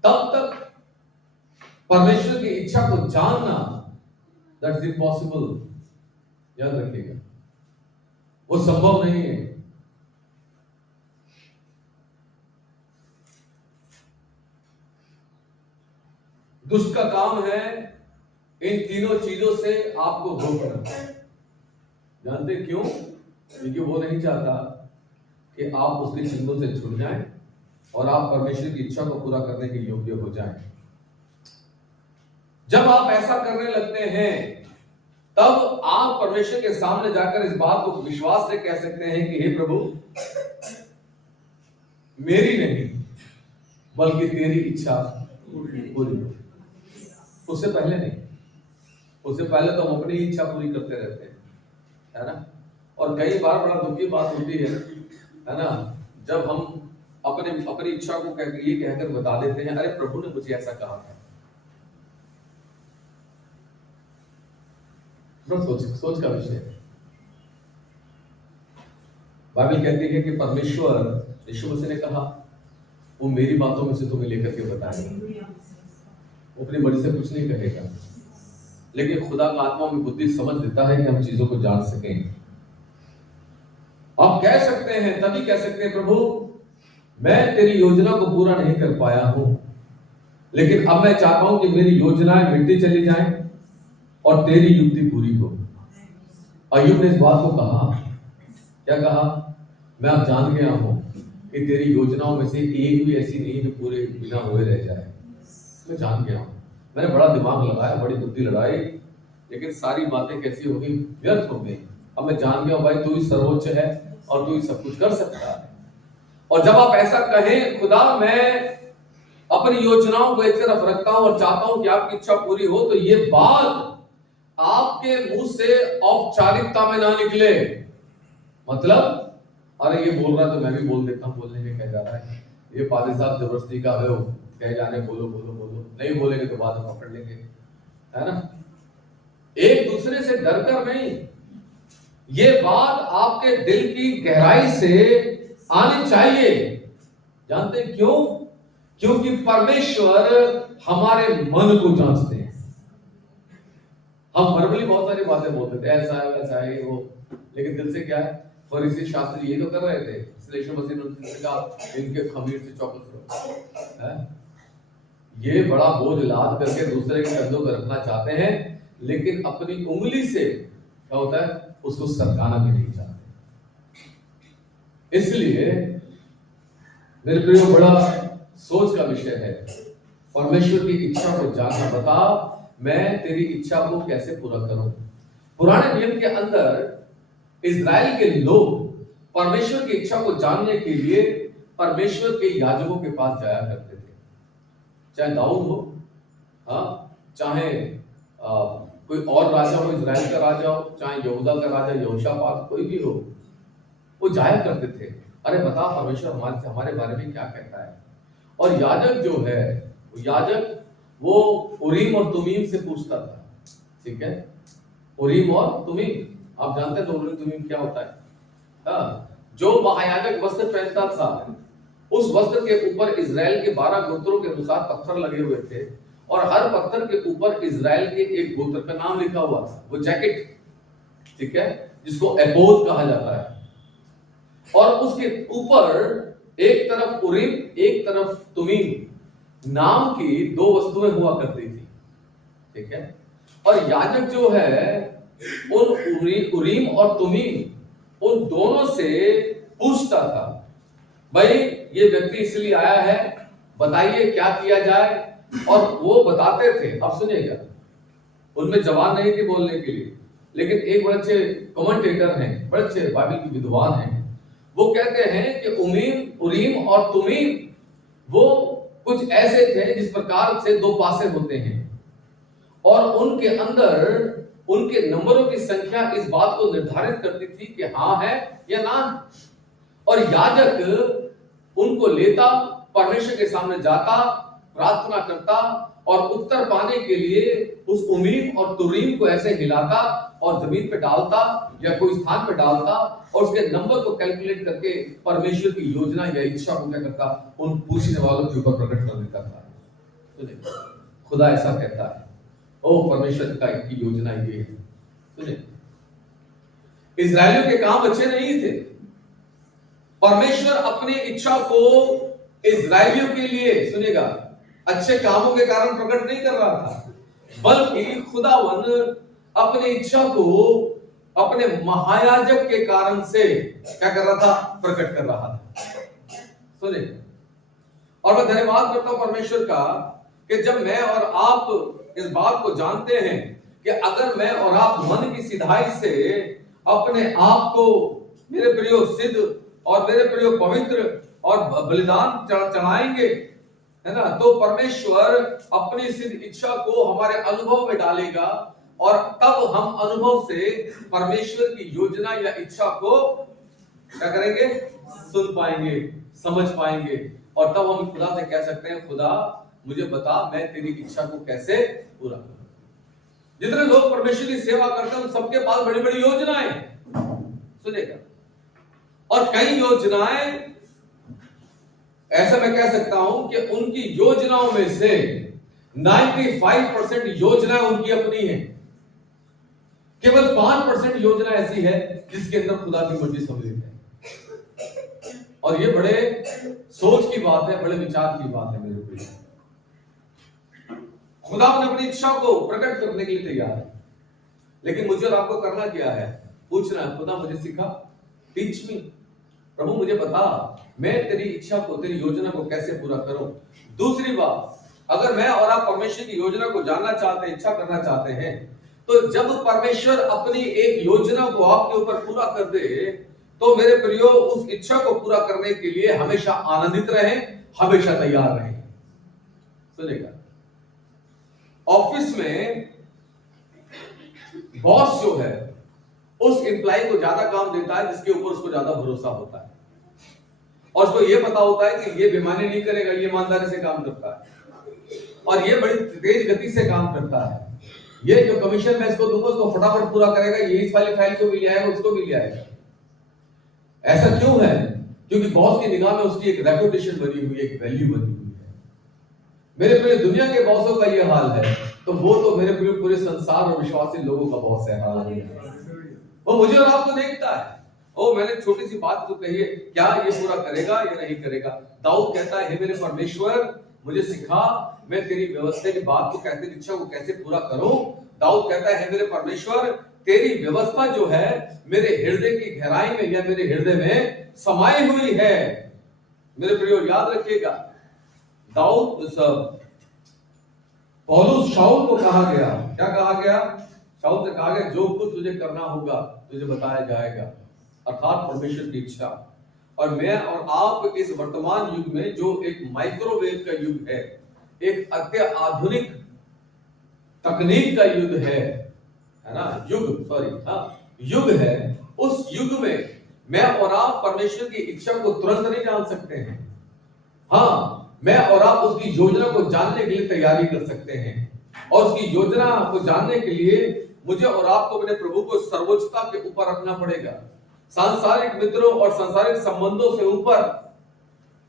तब तक परमेश्वर की इच्छा को जानना दैट्स इम्पॉसिबल। याद रखिएगा, वो संभव नहीं है। दुष्ट का काम है इन तीनों चीजों से आपको रोकना। जानते क्यों? क्योंकि वो नहीं चाहता कि आप उसके चिंतों से छूट जाएं और आप परमेश्वर की इच्छा को पूरा करने के योग्य हो जाएं। जब आप ऐसा करने लगते हैं, तब आप परमेश्वर के सामने जाकर इस बात को विश्वास से कह सकते हैं कि हे प्रभु, मेरी नहीं बल्कि तेरी इच्छा पूरी हो। उससे पहले नहीं, उससे पहले तो हम अपनी इच्छा पूरी करते रहते हैं, है ना। और कई बार बड़ा दुख की बात होती है ना, जब हम अपनी इच्छा को ये कहकर बता देते हैं, अरे प्रभु ने मुझे ऐसा कहा था। सोच का विषय है। बाइबल कहती है कि परमेश्वर, यीशु मसीह ने कहा, वो मेरी बातों में से तुम्हें लेकर के बताएगा, वो अपनी मर्जी से कुछ नहीं कहेगा, लेकिन खुदा का आत्मा में बुद्धि समझ देता है कि हम चीजों को जान सकें। आप कह सकते हैं, तभी कह सकते हैं, प्रभु मैं तेरी योजना को पूरा नहीं कर पाया हूं, लेकिन अब मैं चाहता हूं कि मेरी योजनाएं मिटती चली जाएं और तेरी युक्ति पूरी हो। अय्यूब ने इस बात को कहा, क्या कहा? मैं अब जान गया हूं कि तेरी योजनाओं में से एक भी ऐसी नहीं जो पूरे बिना हुए रह जाए। मैं जान गया हूं, मैंने बड़ा दिमाग लगाया, बड़ी बुद्धि लड़ाई, लेकिन सारी बातें कैसी हो गई? व्यर्थ हो गई। अब मैं जान गया हूं भाई, तू ही सर्वोच्च है और तू ही सब कुछ कर सकता है। और जब आप ऐसा कहें, खुदा मैं अपनी योजनाओं को एक तरफ रखता हूं और चाहता हूं कि आपकी इच्छा पूरी हो, तो ये बात आपके मुंह से औपचारिकता में ना निकले। मतलब अरे ये बोल रहा है तो मैं भी बोल देता हूं, बोलने में क्या जा रहा है, ये पादरी साहब जबरदस्ती का है, कह जाने बोलो बोलो बोलो, नहीं बोलेंगे तो बाद में पकड़ लेंगे, है ना। एक दूसरे से डरकर नहीं, ये बात आपके दिल की गहराई से आनी चाहिए। जानते क्यों? क्योंकि परमेश्वर हमारे मन को जांचते हैं। हम वर्बली बहुत सारी बातें बोलते थे, ऐसा है वैसा है वो, लेकिन दिल से क्या है? फरीसी शास्त्री ये तो कर रहे थे, इसलिए यीशु मसीह ने उनसे कहा इनके खमीर से चौकस करो। है ये बड़ा बोझ लाद करके दूसरे के कंधों पर रखना चाहते हैं, लेकिन अपनी उंगली से क्या होता है? उसको सरकाना भी नहीं चाहते। इसलिए मेरे प्रियो, बड़ा सोच का विषय है परमेश्वर की इच्छा को जानना। बता मैं तेरी इच्छा को कैसे पूरा करूं। पुराने नियम के अंदर इजराइल के लोग परमेश्वर की इच्छा को जानने के लिए परमेश्वर के याजकों के पास जाया करते थे। चाहे दाऊद हो, हाँ, चाहे कोई और राजा हो, इजराइल का राजा हो, चाहे यहूदा का राजा यहोशापात, कोई भी हो, वो जाया करते थे। अरे बता परमेश्वर हमारे बारे में क्या कहता है। और याजक जो है, याजक वो उरीम और तुमीम से पूछता था। ठीक है, उरीम और तुमीम, आप जानते हैं तो उरीम तुमीम क्या होता है? जो महायाजक वस्त्र पहनता था, उस वस्त्र के ऊपर इजराइल के 12 गोत्रों के अनुसार पत्थर लगे हुए थे, और हर पत्थर के ऊपर इजराइल के एक गोत्र का नाम लिखा हुआ था, वो जैकेट, ठीक है, जिसको एपोद कहा जाता है। और उसके ऊपर एक तरफ उरीम, एक तरफ तुमीम नाम की 2 वस्तुएं हुआ करती थी। ठीक है, और याजक जो है उन उरीम और तुमीम उन दोनों से पूछता था, भाई ये व्यक्ति इसलिए आया है, बताइए क्या किया जाए। और वो बताते थे। अब सुनिएगा, उनमें जवान नहीं थी बोलने के लिए, लेकिन एक बड़े अच्छे कमेंटेटर हैं, बड़े अच्छे बाइबल के विद्वान हैं, वो कहते हैं कि उरीम और तुमीम वो कुछ ऐसे थे जिस प्रकार से 2 पासे होते हैं, और उनके अंदर उनके नंबरों की संख्या इस बात को निर्धारित करती थी कि हाँ है या ना है। और याजक उनको लेता, परमेश्वर के सामने जाता, प्रार्थना करता, और उत्तर पाने के लिए उस उमीम और तुरीम को ऐसे हिलाता और जमीन पे डालता या कोई स्थान पे डालता, और उसके नंबर को कैलकुलेट करके परमेश्वर की योजना या इच्छा को क्या करता, उन पूछने वालों के ऊपर प्रकट कर देता था। खुदा ऐसा कहता है, ओ परमेश्वर का की योजना ये है। सुने, इजराइलियों के काम अच्छे नहीं थे। परमेश्वर अपनी इच्छा को इजराइलियों के लिए, सुनेगा, अच्छे कामों के कारण प्रकट नहीं कर रहा था, बल्कि खुदावन अपनी इच्छा को अपने महायाजक के कारण से क्या कर रहा था? प्रकट कर रहा था। सुने, और मैं धन्यवाद करता हूं परमेश्वर का कि जब मैं और आप इस बात को जानते हैं कि अगर मैं और आप मन की सिधाई से अपने आप को, मेरे प्रियो, सिद्ध और मेरे प्रियो पवित्र और बलिदान चढ़ाएंगे, है ना, तो परमेश्वर अपनी सिद्ध इच्छा को हमारे अनुभव में डालेगा, और तब हम अनुभव से परमेश्वर की योजना या इच्छा को क्या करेंगे? सुन पाएंगे, समझ पाएंगे, और तब हम खुदा से कह सकते हैं, खुदा मुझे बता मैं तेरी इच्छा को कैसे पूरा करूं। जितने लोग परमेश्वर की सेवा करते हैं सबके पास बड़ी बड़ी योजनाएं, सुनेगा, और कई योजनाएं ऐसा मैं कह सकता हूं कि उनकी योजनाओं में से 95% योजना उनकी अपनी है। केवल 5% योजना ऐसी है जिसके अंदर खुदा की मर्जी सम्मिलित है। और ये बड़े सोच की बात है, बड़े विचार की बात है मेरे प्रिय। खुदा ने अपनी इच्छा को प्रकट करने के लिए तैयार है, लेकिन मुझे और आपको करना क्या है? पूछना है, खुदा मुझे सिखा, टीच मी, प्रभु मुझे बता मैं तेरी इच्छा को, तेरी योजना को कैसे पूरा करूं। दूसरी बात, अगर मैं और आप परमेश्वर की योजना को जानना चाहते हैं, इच्छा करना चाहते हैं, तो जब परमेश्वर अपनी एक योजना को आपके ऊपर पूरा कर दे, तो मेरे प्रियो उस इच्छा को पूरा करने के लिए हमेशा आनंदित रहें, हमेशा तैयार रहें। सुनेगा, ऑफिस में बॉस जो है उस एम्प्लॉय को ज्यादा काम देता है जिसके ऊपर उसको ज्यादा भरोसा होता है, और उसको ये पता होता है कि ये बेईमानी नहीं करेगा, ये ईमानदारी से काम करता है, और ये बड़ी तेज गति से काम करता है, ये जो कमीशन मैं इसको दूंगा उसको फटाफट पूरा करेगा, ये इस वाली फाइल को भी ले आएगा, उसको भी ले आएगा। ऐसा क्यों है? क्योंकि बॉस की निगाह में उसकी एक रेपुटेशन बनी हुई है, एक वैल्यू बनी हुई है। मेरे पूरे दुनिया के बॉसों का ये हाल है, तो वो तो मेरे पूरे संसार और विश्वासी लोगों का बॉस है। हाल वो मुझे और आपको देखता है। ओ मैंने छोटी सी बात तो कही है, क्या ये पूरा करेगा या नहीं करेगा? दाऊद कहता है, हे मेरे परमेश्वर मुझे सिखा, मैं तेरी व्यवस्था की बात को कैसे, इच्छा को कैसे पूरा करूं। दाऊद कहता है, हे मेरे परमेश्वर तेरी व्यवस्था जो है मेरे हृदय की गहराई में या मेरे हृदय में समाई हुई है। मेरे प्रियो याद रखिएगा, दाऊद पौलुस शाऊल को कहा गया, क्या कहा गया? शाऊल से कहा गया जो कुछ तुझे करना होगा तुझे बताया जाएगा, अर्थात परमेश्वर की इच्छा। और मैं और आप इस वर्तमान युग में जो एक माइक्रोवेव का युग है, एक अत्याधुनिक तकनीक का युग है ना, युग है, उस युग में मैं और आप परमेश्वर की इच्छा को तुरंत नहीं जान सकते हैं। हाँ, मैं और आप उसकी योजना को जानने के लिए तैयारी कर सकते हैं, और उसकी योजना को जानने के लिए मुझे और आपको अपने प्रभु को सर्वोच्चता के ऊपर रखना पड़ेगा। सांसारिक मित्रों और सांसारिक संबंधों से ऊपर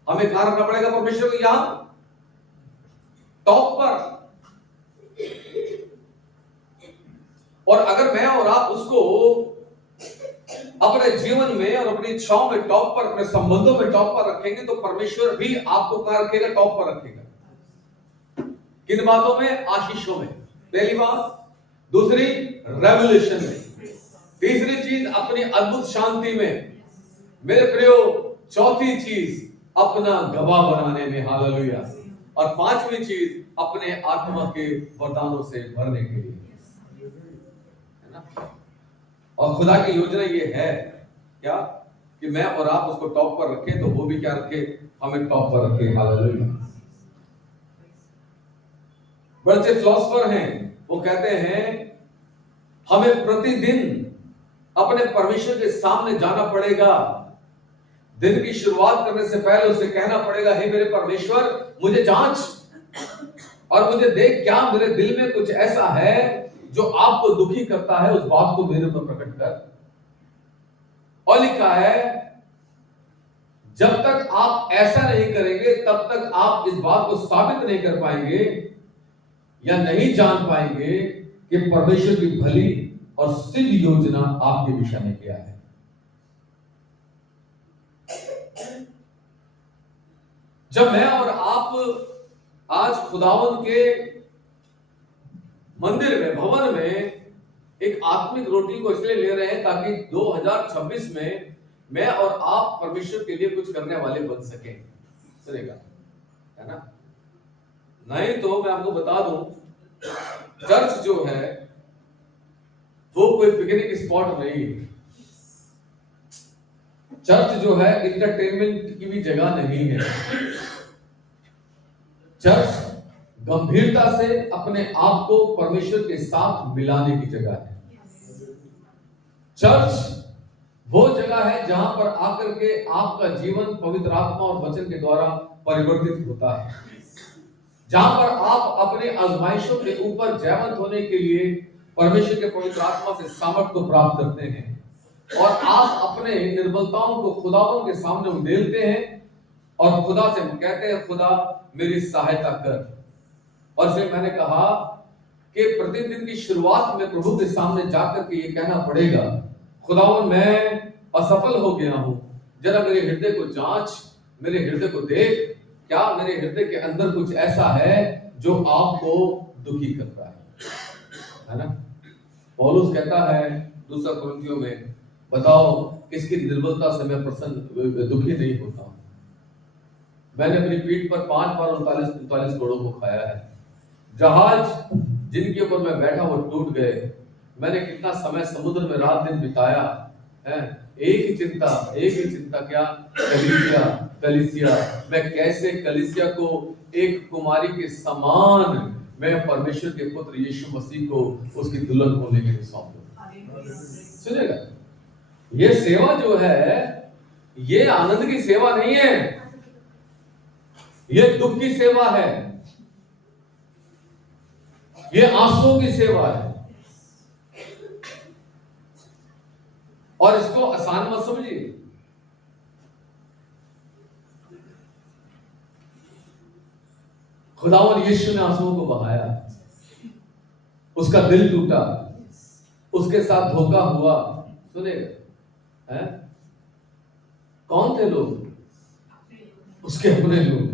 हमें कहां रखना पड़ेगा? परमेश्वर को यहां टॉप पर। और अगर मैं और आप उसको अपने जीवन में और अपनी इच्छाओं में टॉप पर, अपने संबंधों में टॉप पर रखेंगे, तो परमेश्वर भी आपको कहां रखेगा? टॉप पर रखेगा। किन बातों में? आशीषों में, पहली बात। दूसरी, रेवल्यूशन में। तीसरी चीज, अपनी अद्भुत शांति में। मेरे प्रियो, चौथी चीज, अपना गवाह बनाने में। हालेलुया। और पांचवी चीज, अपने आत्मा के वरदानों से भरने के लिए, है ना। और खुदा की योजना ये है क्या कि मैं और आप उसको टॉप पर रखें, तो वो भी क्या रखे? हमें टॉप पर रखे। हालेलुया। बड़े से फिलोसोफर हैं, वो कहते हैं हमें प्रतिदिन अपने परमेश्वर के सामने जाना पड़ेगा। दिन की शुरुआत करने से पहले उसे कहना पड़ेगा, हे मेरे परमेश्वर मुझे जांच और मुझे देख, क्या मेरे दिल में कुछ ऐसा है जो आपको दुखी करता है, उस बात को मेरे पर प्रकट कर। और लिखा है, जब तक आप ऐसा नहीं करेंगे तब तक आप इस बात को साबित नहीं कर पाएंगे या नहीं जान पाएंगे कि परमेश्वर की भली और सिद्ध योजना आपके विषय में क्या है। जब मैं और आप आज खुदावंद के मंदिर में, भवन में एक आत्मिक रोटी को इसलिए ले रहे हैं ताकि 2026 में मैं और आप परमेश्वर के लिए कुछ करने वाले बन सकें। सुनेगा, है ना? नहीं तो मैं आपको बता दूं, चर्च जो है वो कोई पिकनिक स्पॉट नहीं है। चर्च जो है इंटरटेनमेंट की भी जगह नहीं है। चर्च गंभीरता से अपने आप को परमेश्वर के साथ मिलाने की जगह है। चर्च वो जगह है जहां पर आकर के आपका जीवन पवित्र आत्मा और वचन के द्वारा परिवर्तित होता है, जहां पर आप अपने आजमाइशों के ऊपर जयवंत होने के लिए परमेश्वर के पवित्र आत्मा से सामर्थ्य को प्राप्त करते हैं, और आप अपने निर्बलताओं को खुदावन के सामने उड़ेलते हैं और खुदा से कहते हैं, खुदा मेरी सहायता कर। और फिर मैंने कहा कि प्रतिदिन की शुरुआत में प्रभु के सामने जाकर के ये कहना पड़ेगा, खुदावन मैं असफल हो गया हूं, जरा मेरे हृदय को जांच, मेरे हृदय को देख, क्या मेरे हृदय के अंदर कुछ ऐसा है जो आपको दुखी करता है ना। पौलुस कहता है दूसरा कुरिन्थियों में, बताओ किसकी निर्बलता से मैं दुखी नहीं होता हूं। मैंने अपनी पीठ पर 5 बार 39 घोड़ों को खाया है। जहाज जिनके ऊपर मैं बैठा वो टूट गए। मैंने कितना समय समुद्र में रात दिन बिताया है। एक ही चिंता क्या? कलीसिया। मैं कैसे कलीसिया को एक कुमारी के समान मैं परमेश्वर के पुत्र यीशु मसीह को उसकी दुल्हन होने के लिए सौंप दूं। सुनेगा, ये सेवा जो है ये आनंद की सेवा नहीं है, ये दुख की सेवा है, ये आंसुओं की सेवा है। और इसको आसान मत समझिए। खुदावन यीशु ने आंसुओं को बहाया, उसका दिल टूटा, उसके साथ धोखा हुआ, सुनेगा, हैं? कौन थे लोग? उसके अपने लोग।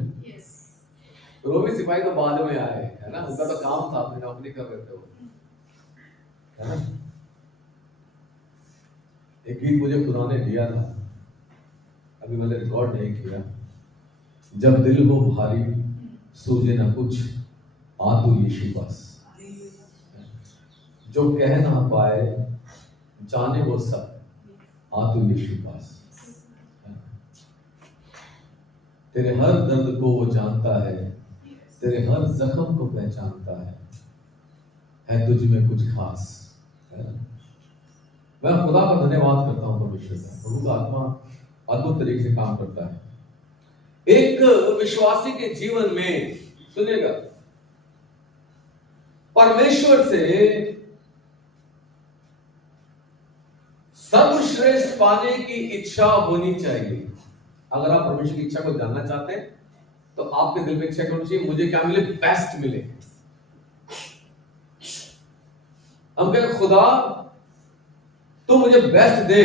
रोमी सिपाही तो बाद में आए, है ना, उनका तो काम था, अपनी नौकरी कर रहे थे वो, है ना। एक गीत मुझे खुदा ने दिया था, अभी मैंने रिकॉर्ड नहीं किया। जब दिल हो भारी सूझे ना कुछ, आ तू यीशु पास, जो कह ना पाए जाने वो सब, आ तू यीशु पास। तेरे हर दर्द को वो जानता है, तेरे हर जख्म को पहचानता है तुझ में कुछ खास, है ना। मैं खुदा का धन्यवाद करता हूँ परमेश्वर का, प्रभु का आत्मा अद्भुत तरीके से काम करता है। एक विश्वासी के जीवन में, सुनिएगा, परमेश्वर से सर्वश्रेष्ठ पाने की इच्छा होनी चाहिए। अगर आप परमेश्वर की इच्छा को जानना चाहते हैं तो आपके दिल में इच्छा होनी चाहिए, मुझे क्या मिले? बेस्ट मिले। हम कहें खुदा तो मुझे बेस्ट दे,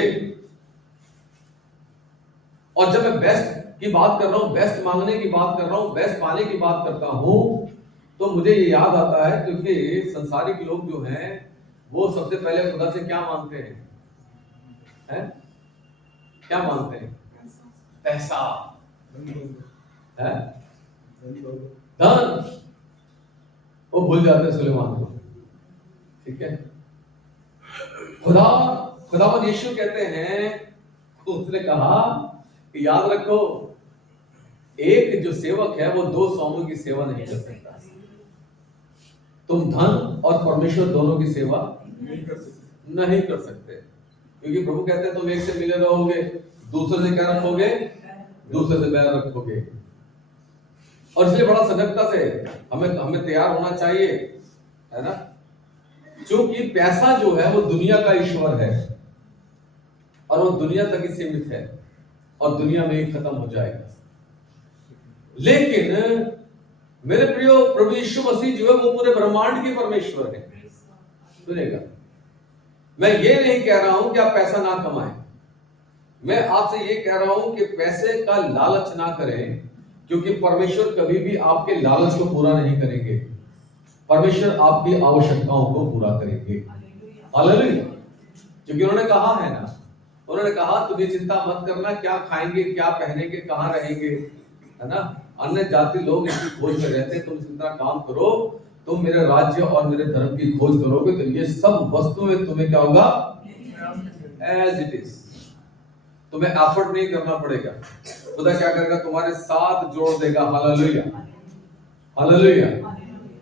और जब मैं बेस्ट की बात कर रहा हूं, बेस्ट मांगने की बात कर रहा हूं, बेस्ट पाने की बात करता हूं, तो मुझे ये याद आता है, क्योंकि संसारिक लोग जो हैं वो सबसे पहले खुदा से क्या मांगते हैं? क्या मांगते हैं? पैसा, है धन। वो भूल जाते हैं सुलेमान को, ठीक है। खुदावंद यीशु कहते हैं, उसने कहा कि याद रखो, एक जो सेवक है वो दो स्वामियों की सेवा नहीं कर सकता। तुम धन और परमेश्वर दोनों की सेवा नहीं कर सकते, क्योंकि प्रभु कहते हैं तुम एक से मिले रहोगे, दूसरे से क्या रखोगे? दूसरे से बैर रखोगे। और इसलिए बड़ा सजगता से हमें तैयार होना चाहिए, है ना, क्योंकि पैसा जो है वो दुनिया का ईश्वर है, और वो दुनिया तक ही सीमित है, और दुनिया में ही खत्म हो जाएगा। लेकिन मेरे प्रियो, प्रभु यीशु मसीह जो है वो पूरे ब्रह्मांड के परमेश्वर है। सुनेगा, मैं ये नहीं कह रहा हूं कि आप पैसा ना कमाएं, मैं आपसे ये कह रहा हूं कि पैसे का लालच ना करें, क्योंकि परमेश्वर कभी भी आपके लालच को पूरा नहीं करेंगे। परमेश्वर आपकी आवश्यकताओं को पूरा करेंगे। हालेलुया। क्योंकि उन्होंने कहा है ना, उन्होंने कहा तुझे चिंता मत करना, क्या खाएंगे, क्या पहनेंगे, कहां रहेंगे, है ना। अन्य जाति लोग इसकी खोज में रहते हैं, तुम चिंता काम करो, तुम मेरे राज्य और मेरे धर्म की खोज करोगे तो ये सब वस्तुएं तुम्हें क्या होगा? As it is. तुम्हें एफर्ट नहीं करना पड़ेगा, खुदा क्या करेगा? तुम्हारे साथ जोड़ देगा। Hallelujah, hallelujah.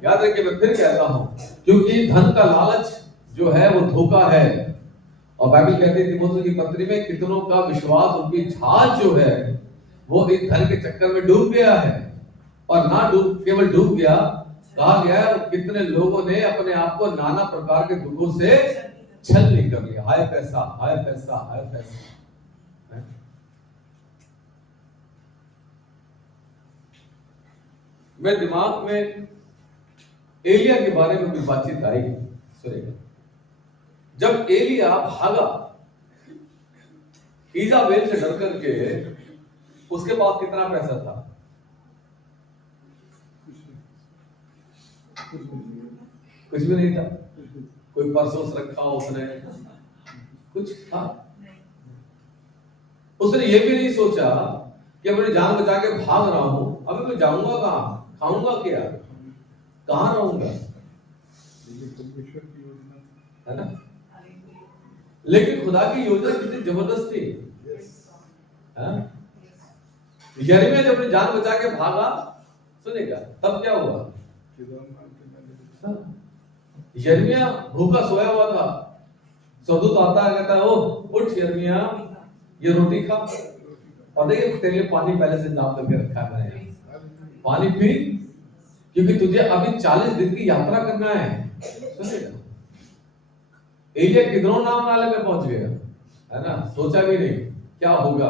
याद रखिए, मैं फिर कहता हूं, क्योंकि धन का लालच जो है वो धोखा है, और बाइबल कहती है तीमुथियुस की पत्री में, कितनों का विश्वास, उनकी जहाज जो है वो इस धन के चक्कर में डूब गया है। और ना केवल डूब गया, कहा गया कितने लोगों ने अपने आप को नाना प्रकार के दुखों से छल कर लिया। हाय पैसा, हाय पैसा, हाय पैसा। मेरे दिमाग में एलिया के बारे में कुछ बातचीत आई। सुनिएगा, जब एलिया भागा इजाबेल से डर करके, उसके पास कितना पैसा था? कुछ भी नहीं था। कोई पर्स रखा उसने, कुछ था? उसने ये भी नहीं सोचा कि अपनी जान बचा के भाग रहा हूं, अभी मैं जाऊंगा कहां, खाऊंगा क्या, कहां रहूंगा, है ना। लेकिन खुदा की योजना कितनी जबरदस्त थी। यिर्मयाह जब अपनी जान बचा के भागा, सुनेगा, तब क्या हुआ? यिर्मयाह भूखा सोया हुआ था, स्वर्गदूत आता है, कहता है, ओ उठ यिर्मयाह, ये रोटी खा, और देखिए तेरे लिए पानी पहले से इंतजाम करके रखा है मैंने, पानी पी, क्योंकि तुझे अभी 40 दिन की यात्रा करना है। सुनिएगा, एलिया किधरों नाम नाले में पहुंच गया, है ना, सोचा भी नहीं क्या होगा।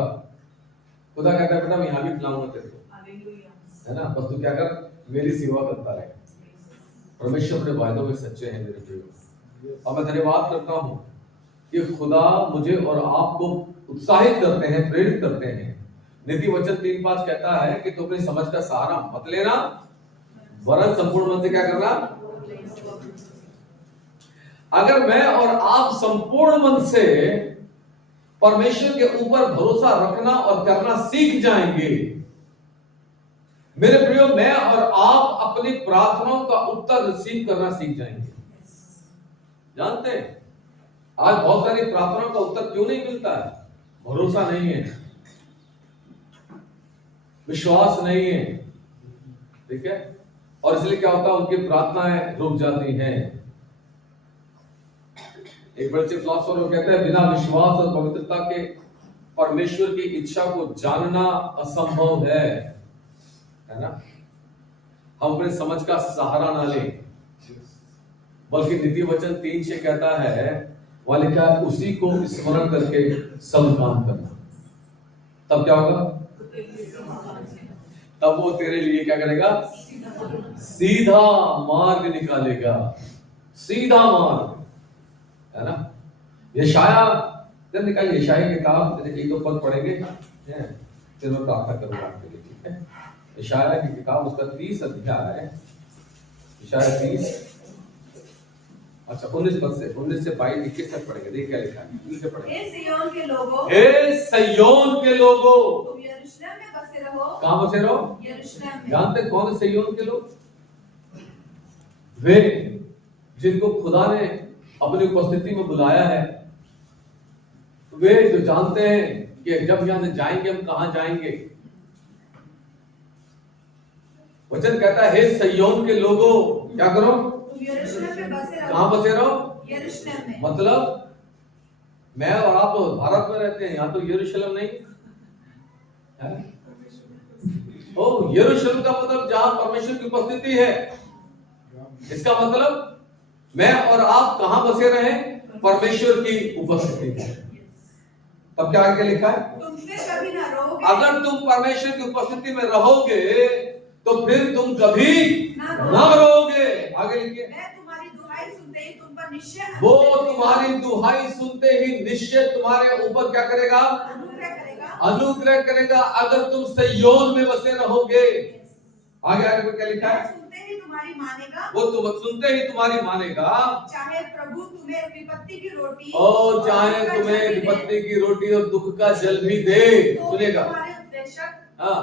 खुदा कहता है, बेटा मैं यहां भी खिलाऊंगा तेरे को, है ना, बस तू क्या कर, मेरी सेवा करता रहे। परमेश्वर अपने वायदों में सच्चे हैं मेरे प्रियो, और मैं धन्यवाद करता हूं कि खुदा मुझे और आपको उत्साहित करते हैं, प्रेरित करते हैं। नीति वचन 3:5 कहता है कि तुम अपनी समझ का सहारा मत लेना, वरन संपूर्ण मन से क्या करना। अगर मैं और आप संपूर्ण मन से परमेश्वर के ऊपर भरोसा रखना और करना सीख जाएंगे, मेरे प्रियो, मैं और आप अपनी प्रार्थनाओं का उत्तर रिसीव करना सीख जाएंगे। जानते हैं आज बहुत सारी प्रार्थनाओं का उत्तर क्यों नहीं मिलता है? भरोसा नहीं है, विश्वास नहीं है, ठीक है। और इसलिए क्या होता है, उनकी प्रार्थनाएं रुक जाती हैं। एक बड़े फिलोसोफर कहते हैं, बिना विश्वास और पवित्रता के परमेश्वर की इच्छा को जानना असंभव है ना। हम अपने समझ का सहारा ना लें, बल्कि नीति वचन 3:6 कहता है, वहां लिखा है, उसी को स्मरण करके सब काम करना। तब क्या होगा? तब वो तेरे लिए क्या करेगा? सीधा मार्ग निकालेगा, सीधा मार्ग, है ना। यशाया, जब निकालिए यशाया की किताब, एक दो पद पढ़ेंगे, फिर मैं प्रार्थना करूंगा आपके लिए, ठीक है। यशाया की किताब, उसका 30 अध्याय है, यशाया 30, अच्छा 19 पद से 19 से 22 21 तक पढ़ेंगे। देखिए क्या लिखा है, इनसे पढ़ेंगे। हे सिय्योन के लोगों, हे सिय्योन के लोगों, तुम यरूशलेम में बसे रहो। कहां बसे रहो? यरूशलेम में। जानते कौन है सिय्योन के लोग? वे जिनको खुदा ने अपनी उपस्थिति में बुलाया है, वे जो जानते हैं कि जब यहां से जाएंगे हम कहां जाएंगे। वचन कहता है, हे सिय्योन के लोगों, क्या करो? तुम यरूशलेम में बसे रहो। कहां बसे रहो? यरूशलेम में। मतलब मैं और आप तो भारत में रहते हैं, यहाँ तो यरूशलेम नहीं है। ओ, यरूशलेम का मतलब जहां परमेश्वर की उपस्थिति है। इसका मतलब मैं और आप कहां बसे रहे? परमेश्वर की उपस्थिति में। तब क्या आगे लिखा है? तुम फिर कभी ना रहोगे। अगर तुम परमेश्वर की उपस्थिति में रहोगे तो फिर तुम कभी ना रहोगे। आगे लिखिए। मैं तुम्हारी दुहाई सुनते ही तुम पर निश्चय, वो तुम्हारी दुहाई सुनते ही निश्चय तुम्हारे ऊपर क्या करेगा? अनुग्रह करेगा। अनुग्रह करेगा, अगर तुम सिय्योन में बसे रहोगे। आगे आगे क्या लिखा है? सुनते ही तुम्हारी मानेगा। वो तुम सुनते ही तुम्हारी मानेगा। चाहे प्रभु तुम्हें विपत्ति की रोटी और चाहे तुम्हें विपत्ति की रोटी और दुख का जल भी दे। सुनेगा? तुम्हारे उपदेशक हाँ,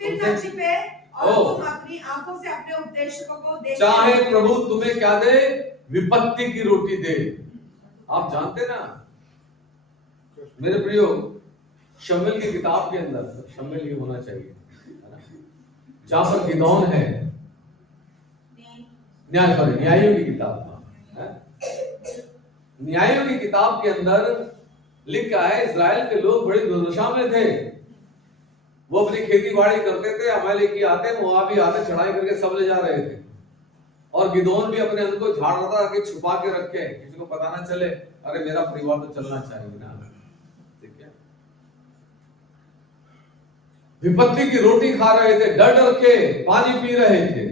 फिर न छिपे और तुम अपनी आंखों से अपने उपदेशकों को देख। चाहे प्रभु तुम्हें क्या दे? विपत्ति की रोटी दे। आप जानते ना मेरे प्रियो, शमूएल की किताब के अंदर, शमूएल ये होना चाहिए, जहां पर गिदोन है, न्यायों की किताब, न्यायों की किताब के अंदर लिखा है, इस्राएल के लोग बड़ी दुर्दशा में थे। वो अपनी खेती बाड़ी करते थे, अमालेकी आते, मोआबी आते, चढ़ाई करके सब ले जा रहे थे। और गिदोन भी अपने अंदर को झाड़ रहा था कि छुपा के रखे, किसी को पता ना चले। अरे मेरा परिवार तो चलना चाहिए ना, ठीक है। विपत्ति की रोटी खा रहे थे, डर डर के पानी पी रहे थे।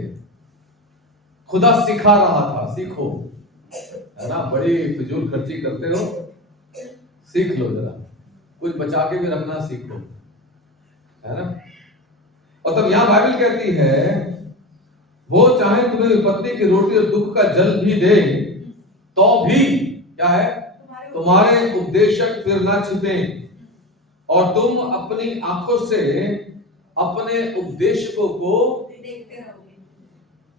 खुदा सिखा रहा था, सीखो, है ना। बड़ी फिजूल खर्ची करते हो, सीख लो जरा, कुछ बचा के भी रखना सीखो, है ना। और तब यहां बाइबल कहती है, वो चाहे तुम्हें विपत्ति की रोटी और दुख का जल भी दे, तो भी क्या है? तुम्हारे उपदेशक फिर ना छिपे और तुम अपनी आंखों से अपने उपदेशकों को देखते रहोगे।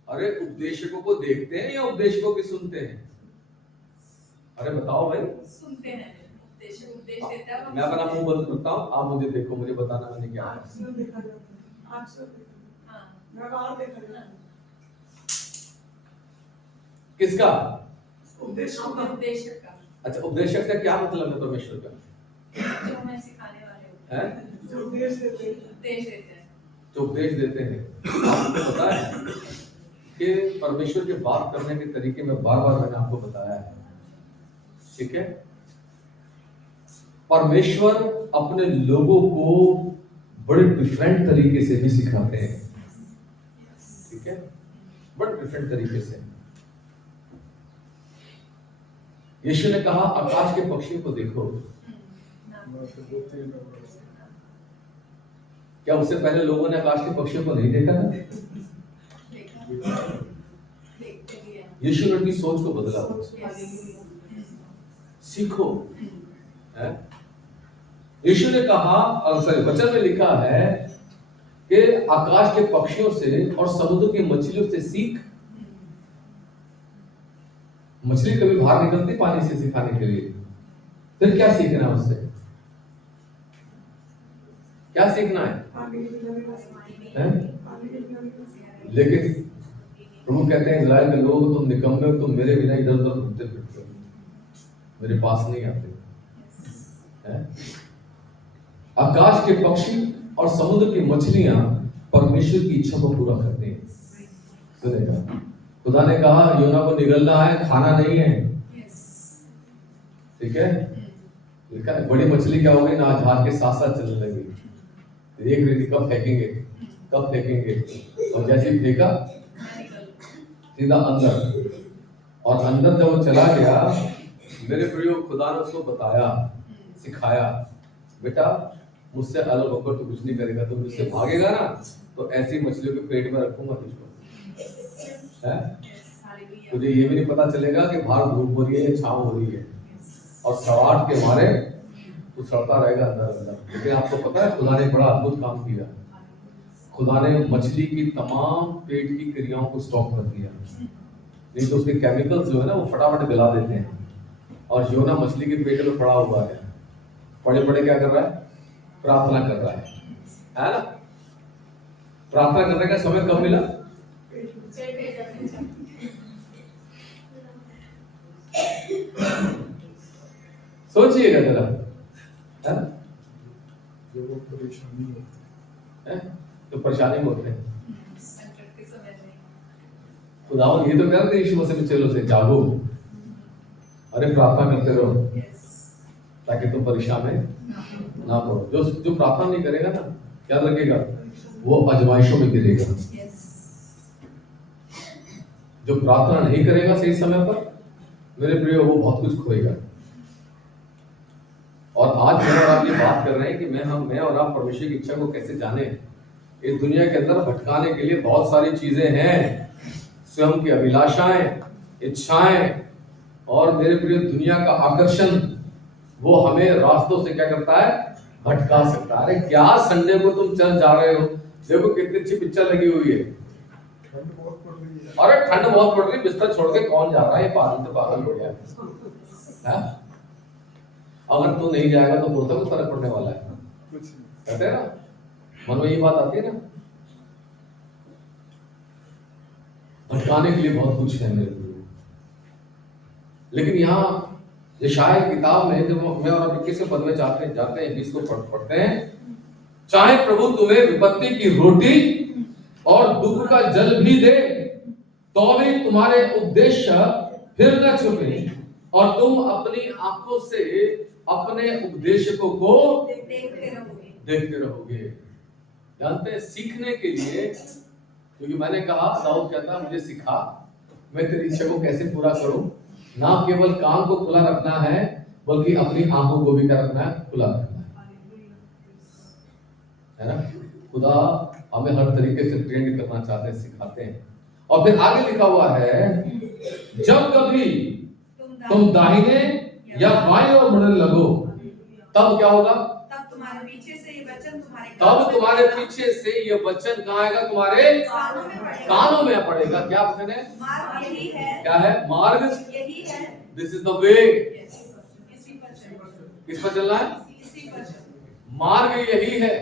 अरे उपदेशकों को देखते हैं या उपदेशकों की सुनते हैं? अरे बताओ भाई। सुनते हैं, उपदेश देता है। मैं अपना मुंह बंद करता हूँ, आप मुझे देखो, मुझे बताना मैंने क्या किसका? उपदेशक का। अच्छा, उपदेशक का क्या मतलब है? परमेश्वर का, जो हमें सिखाने वाले हैं, जो उपदेश देते हैं, जो उपदेश देते हैं। आपको पता है कि परमेश्वर के बात करने के तरीके में बार बार मैंने आपको बताया है, ठीक है। परमेश्वर अपने लोगों को बड़े डिफरेंट तरीके से भी सिखाते हैं, ठीक है, बड़े डिफरेंट तरीके से। यीशु ने कहा आकाश के पक्षियों को देखो। क्या उससे पहले लोगों ने आकाश के पक्षियों को नहीं देखा था? यीशु ने उनकी सोच को बदला। सीखो। यीशु ने कहा, और वचन में लिखा है कि आकाश के पक्षियों से और समुद्र की मछलियों से सीख। मछली कभी बाहर निकलती पानी से सिखाने के लिए, फिर क्या सीखना है उससे? क्या सीखना है? लेकिन प्रभु कहते हैं इस्राएल के लोग, तुम निकम्मे हो, तुम मेरे बिना इधर उधर घूमते फिरते हो, मेरे पास नहीं आते। आकाश के पक्षी और समुद्र की मछलियां परमेश्वर की इच्छा को पूरा करते हैं। सुनेगा, खुदा ने कहा योना को निगलना है, खाना नहीं है। ठीक है, लिखा है बड़ी मछली क्या हो गई ना, जहाज के साथ साथ चलने लगी। देख रही थी कब फेंकेंगे, कब फेंकेंगे, और जैसे ही फेंका सीधा अंदर, और अंदर जब वो चला गया, मेरे प्रियो खुदा ने उसको बताया, सिखाया, बेटा मुझसे अलग होकर तो कुछ नहीं करेगा, तुम मुझसे भागेगा ना तो ऐसी मछलियों के पेट में रखूंगा तुझको। तुझे ये भी नहीं पता चलेगा कि बाहर धूप हो रही है, छांव हो रही है, और सवाट के मारे तू सड़ता रहेगा अंदर अंदर। लेकिन आपको पता है खुदा ने बड़ा अद्भुत काम किया। खुदा ने मछली की तमाम पेट की क्रियाओं को स्टॉप कर दिया। नहीं तो उसके केमिकल्स जो है ना वो फटाफट गला देते हैं। और योना मछली के पेट में पड़ा हुआ है, पड़े पड़े क्या कर रहा है? प्रार्थना कर रहा है ना? प्रार्थना करने का समय कब मिला? सोचिएगा जरा, है ना? जो वो परेशानी होती है तो परेशानी में होते हैं। खुदावन ये तो कहते हैं यीशु मसीह में, चलो से जागो, अरे प्रार्थना करते रहो ताकि तुम परीक्षा में ना पड़ो। जो प्रार्थना नहीं करेगा ना, क्या लगेगा? वो आजमाइशों में गिरेगा। जो प्रार्थना नहीं करेगा सही समय पर, मेरे प्रिय, वो बहुत कुछ खोएगा। और आज मैं और आप ये बात कर रहे हैं कि मैं और आप परमेश्वर की इच्छा को कैसे जाने। इस दुनिया के अंदर भटकाने के लिए बहुत सारी चीजें हैं, स्वयं की अभिलाषाएं, इच्छाएं, और मेरे प्रिय दुनिया का आकर्षण, वो हमें रास्तों से क्या करता है? भटका सकता है। अरे क्या संडे को तुम चल जा रहे हो, देखो कितनी अच्छी पिक्चर लगी हुई है, ठंड बहुत पड़ रही है। अरे ठंड बहुत पड़ रही है, बिस्तर छोड़ के कौन जा रहा है? ये पागल तो पागल हो गया है। अगर तू नहीं जाएगा तो बोलता कुछ फर्क पड़ने वाला है? कुछ नहीं। कहते हैं ना, मन में ये बात आती है ना। भटकाने के लिए बहुत कुछ है मेरे लिए। लेकिन यहाँ यशाया की किताब में जब मैं और आप 21वें पद में जाते हैं 20 को पढ़ते हैं, चाहे प्रभु तुम्हें विपत्ति की रोटी और दुख का जल भी दे, तो भी तुम्हारे उद्देश्य फिर न छुपे, और तुम अपनी आंखों से अपने उपदेशकों को देखते रहोगे। जानते हैं, सीखने के लिए, क्योंकि मैंने कहा, दाऊद कहता मुझे सिखा, मैं तेरी इच्छा को कैसे पूरा करूं। ना केवल कान को खुला रखना है, बल्कि अपनी आंखों को भी क्या रखना है? खुला रखना है ना? खुदा हमें हर तरीके से ट्रेन करना चाहते हैं, सिखाते हैं। और फिर आगे लिखा हुआ है, जब कभी तुम दाहिने या बाएं ओर बढ़ने लगो, तब क्या होगा? तब तुम्हारे पीछे से ये वचन कहाँ आएगा? तुम्हारे कानों में पड़ेगा। क्या वचन है? मार्ग यही है। क्या है? मार्ग यही है। This is the way. इसी पर चलना। किस पर चलना है? इसी पर चलना। मार्ग यही है।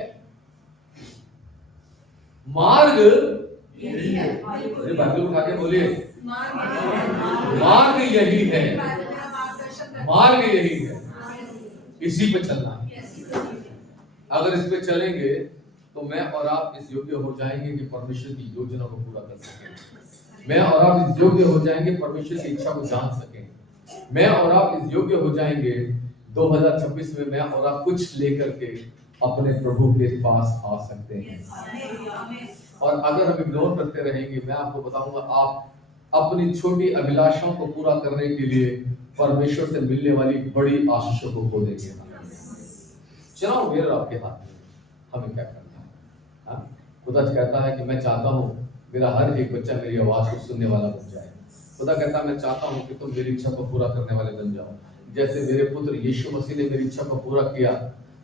मार्ग यही है। अरे बाइबल उठा के बोलिए, मार्ग यही है। मार्ग यही है। इसी पे चलना है। अगर इस पे चलेंगे तो मैं और आप इस योग्य हो जाएंगे कि परमेश्वर की योजना को पूरा कर सकें। मैं और आप इस योग्य हो जाएंगे परमेश्वर की इच्छा को जान सकें। मैं और आप इस योग्य हो जाएंगे 2026 में मैं और आप कुछ लेकर के अपने प्रभु के पास आ सकते हैं। और अगर हम इग्नोर करते रहेंगे, मैं आपको बताऊंगा, आप अपनी छोटी अभिलाषाओं को पूरा करने के लिए परमेश्वर से मिलने वाली बड़ी आशीषों को खो देंगे। चुनाव मेरे आपके हाथ में, हमें क्या करना है? हाँ? खुदा कहता है कि मैं चाहता हूँ मेरा हर एक बच्चा मेरी आवाज को सुनने वाला बन जाए। खुदा कहता है मैं चाहता हूँ कि तुम मेरी इच्छा को पूरा करने वाले बन जाओ, जैसे मेरे पुत्र यीशु मसीह ने मेरी इच्छा को पूरा किया,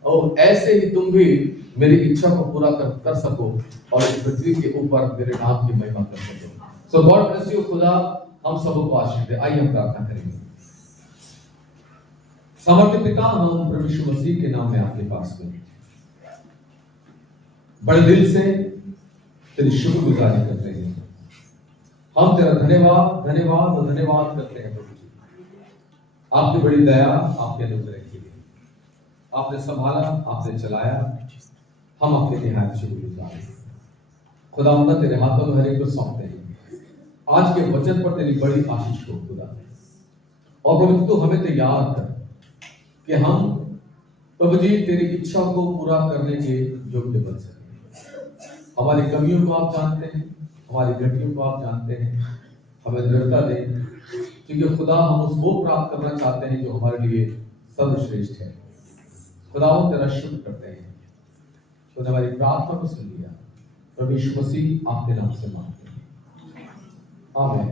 और ऐसे ही तुम भी मेरी इच्छा को पूरा कर सको और इस पृथ्वी के ऊपर मेरे नाम की महिमा कर सको। सो गॉड ब्लेस यू। खुदा हम सबको आशीष दे। आइए हम प्रार्थना करेंगे। समर्थ पिता, हम प्रभु यीशु मसीह के नाम में आपके पास में बड़े दिल से तेरी शुक्रगुजारी करते हैं। हम तेरा धन्यवाद धन्यवाद और धन्यवाद करते हैं प्रभु जी, आपकी बड़ी दया, आपके अनुग्रह के लिए। आपने संभाला, आपने चलाया, हम आपके निहायत शुक्रगुजार हैं। खुदा तेरे हाथों में हर एक को सौंपते हैं। आज के वचन पर तेरी बड़ी आशीष हो खुदा, और प्रभु तू हमें तैयार कर कि हम प्रभु जी तेरी इच्छा को पूरा करने के योग्य बन सके। हमारी कमियों को आप जानते हैं, हमारी गलतियों को आप जानते हैं, हमें दृढ़ता दें, क्योंकि खुदा हम उसको प्राप्त करना चाहते हैं जो हमारे लिए सर्वश्रेष्ठ है। खुदा हम तेरा शुक्र करते हैं, तूने हमारी प्रार्थना को सुन लिया। प्रभु यीशु मसीह आपके नाम से मांगते हैं, आमीन।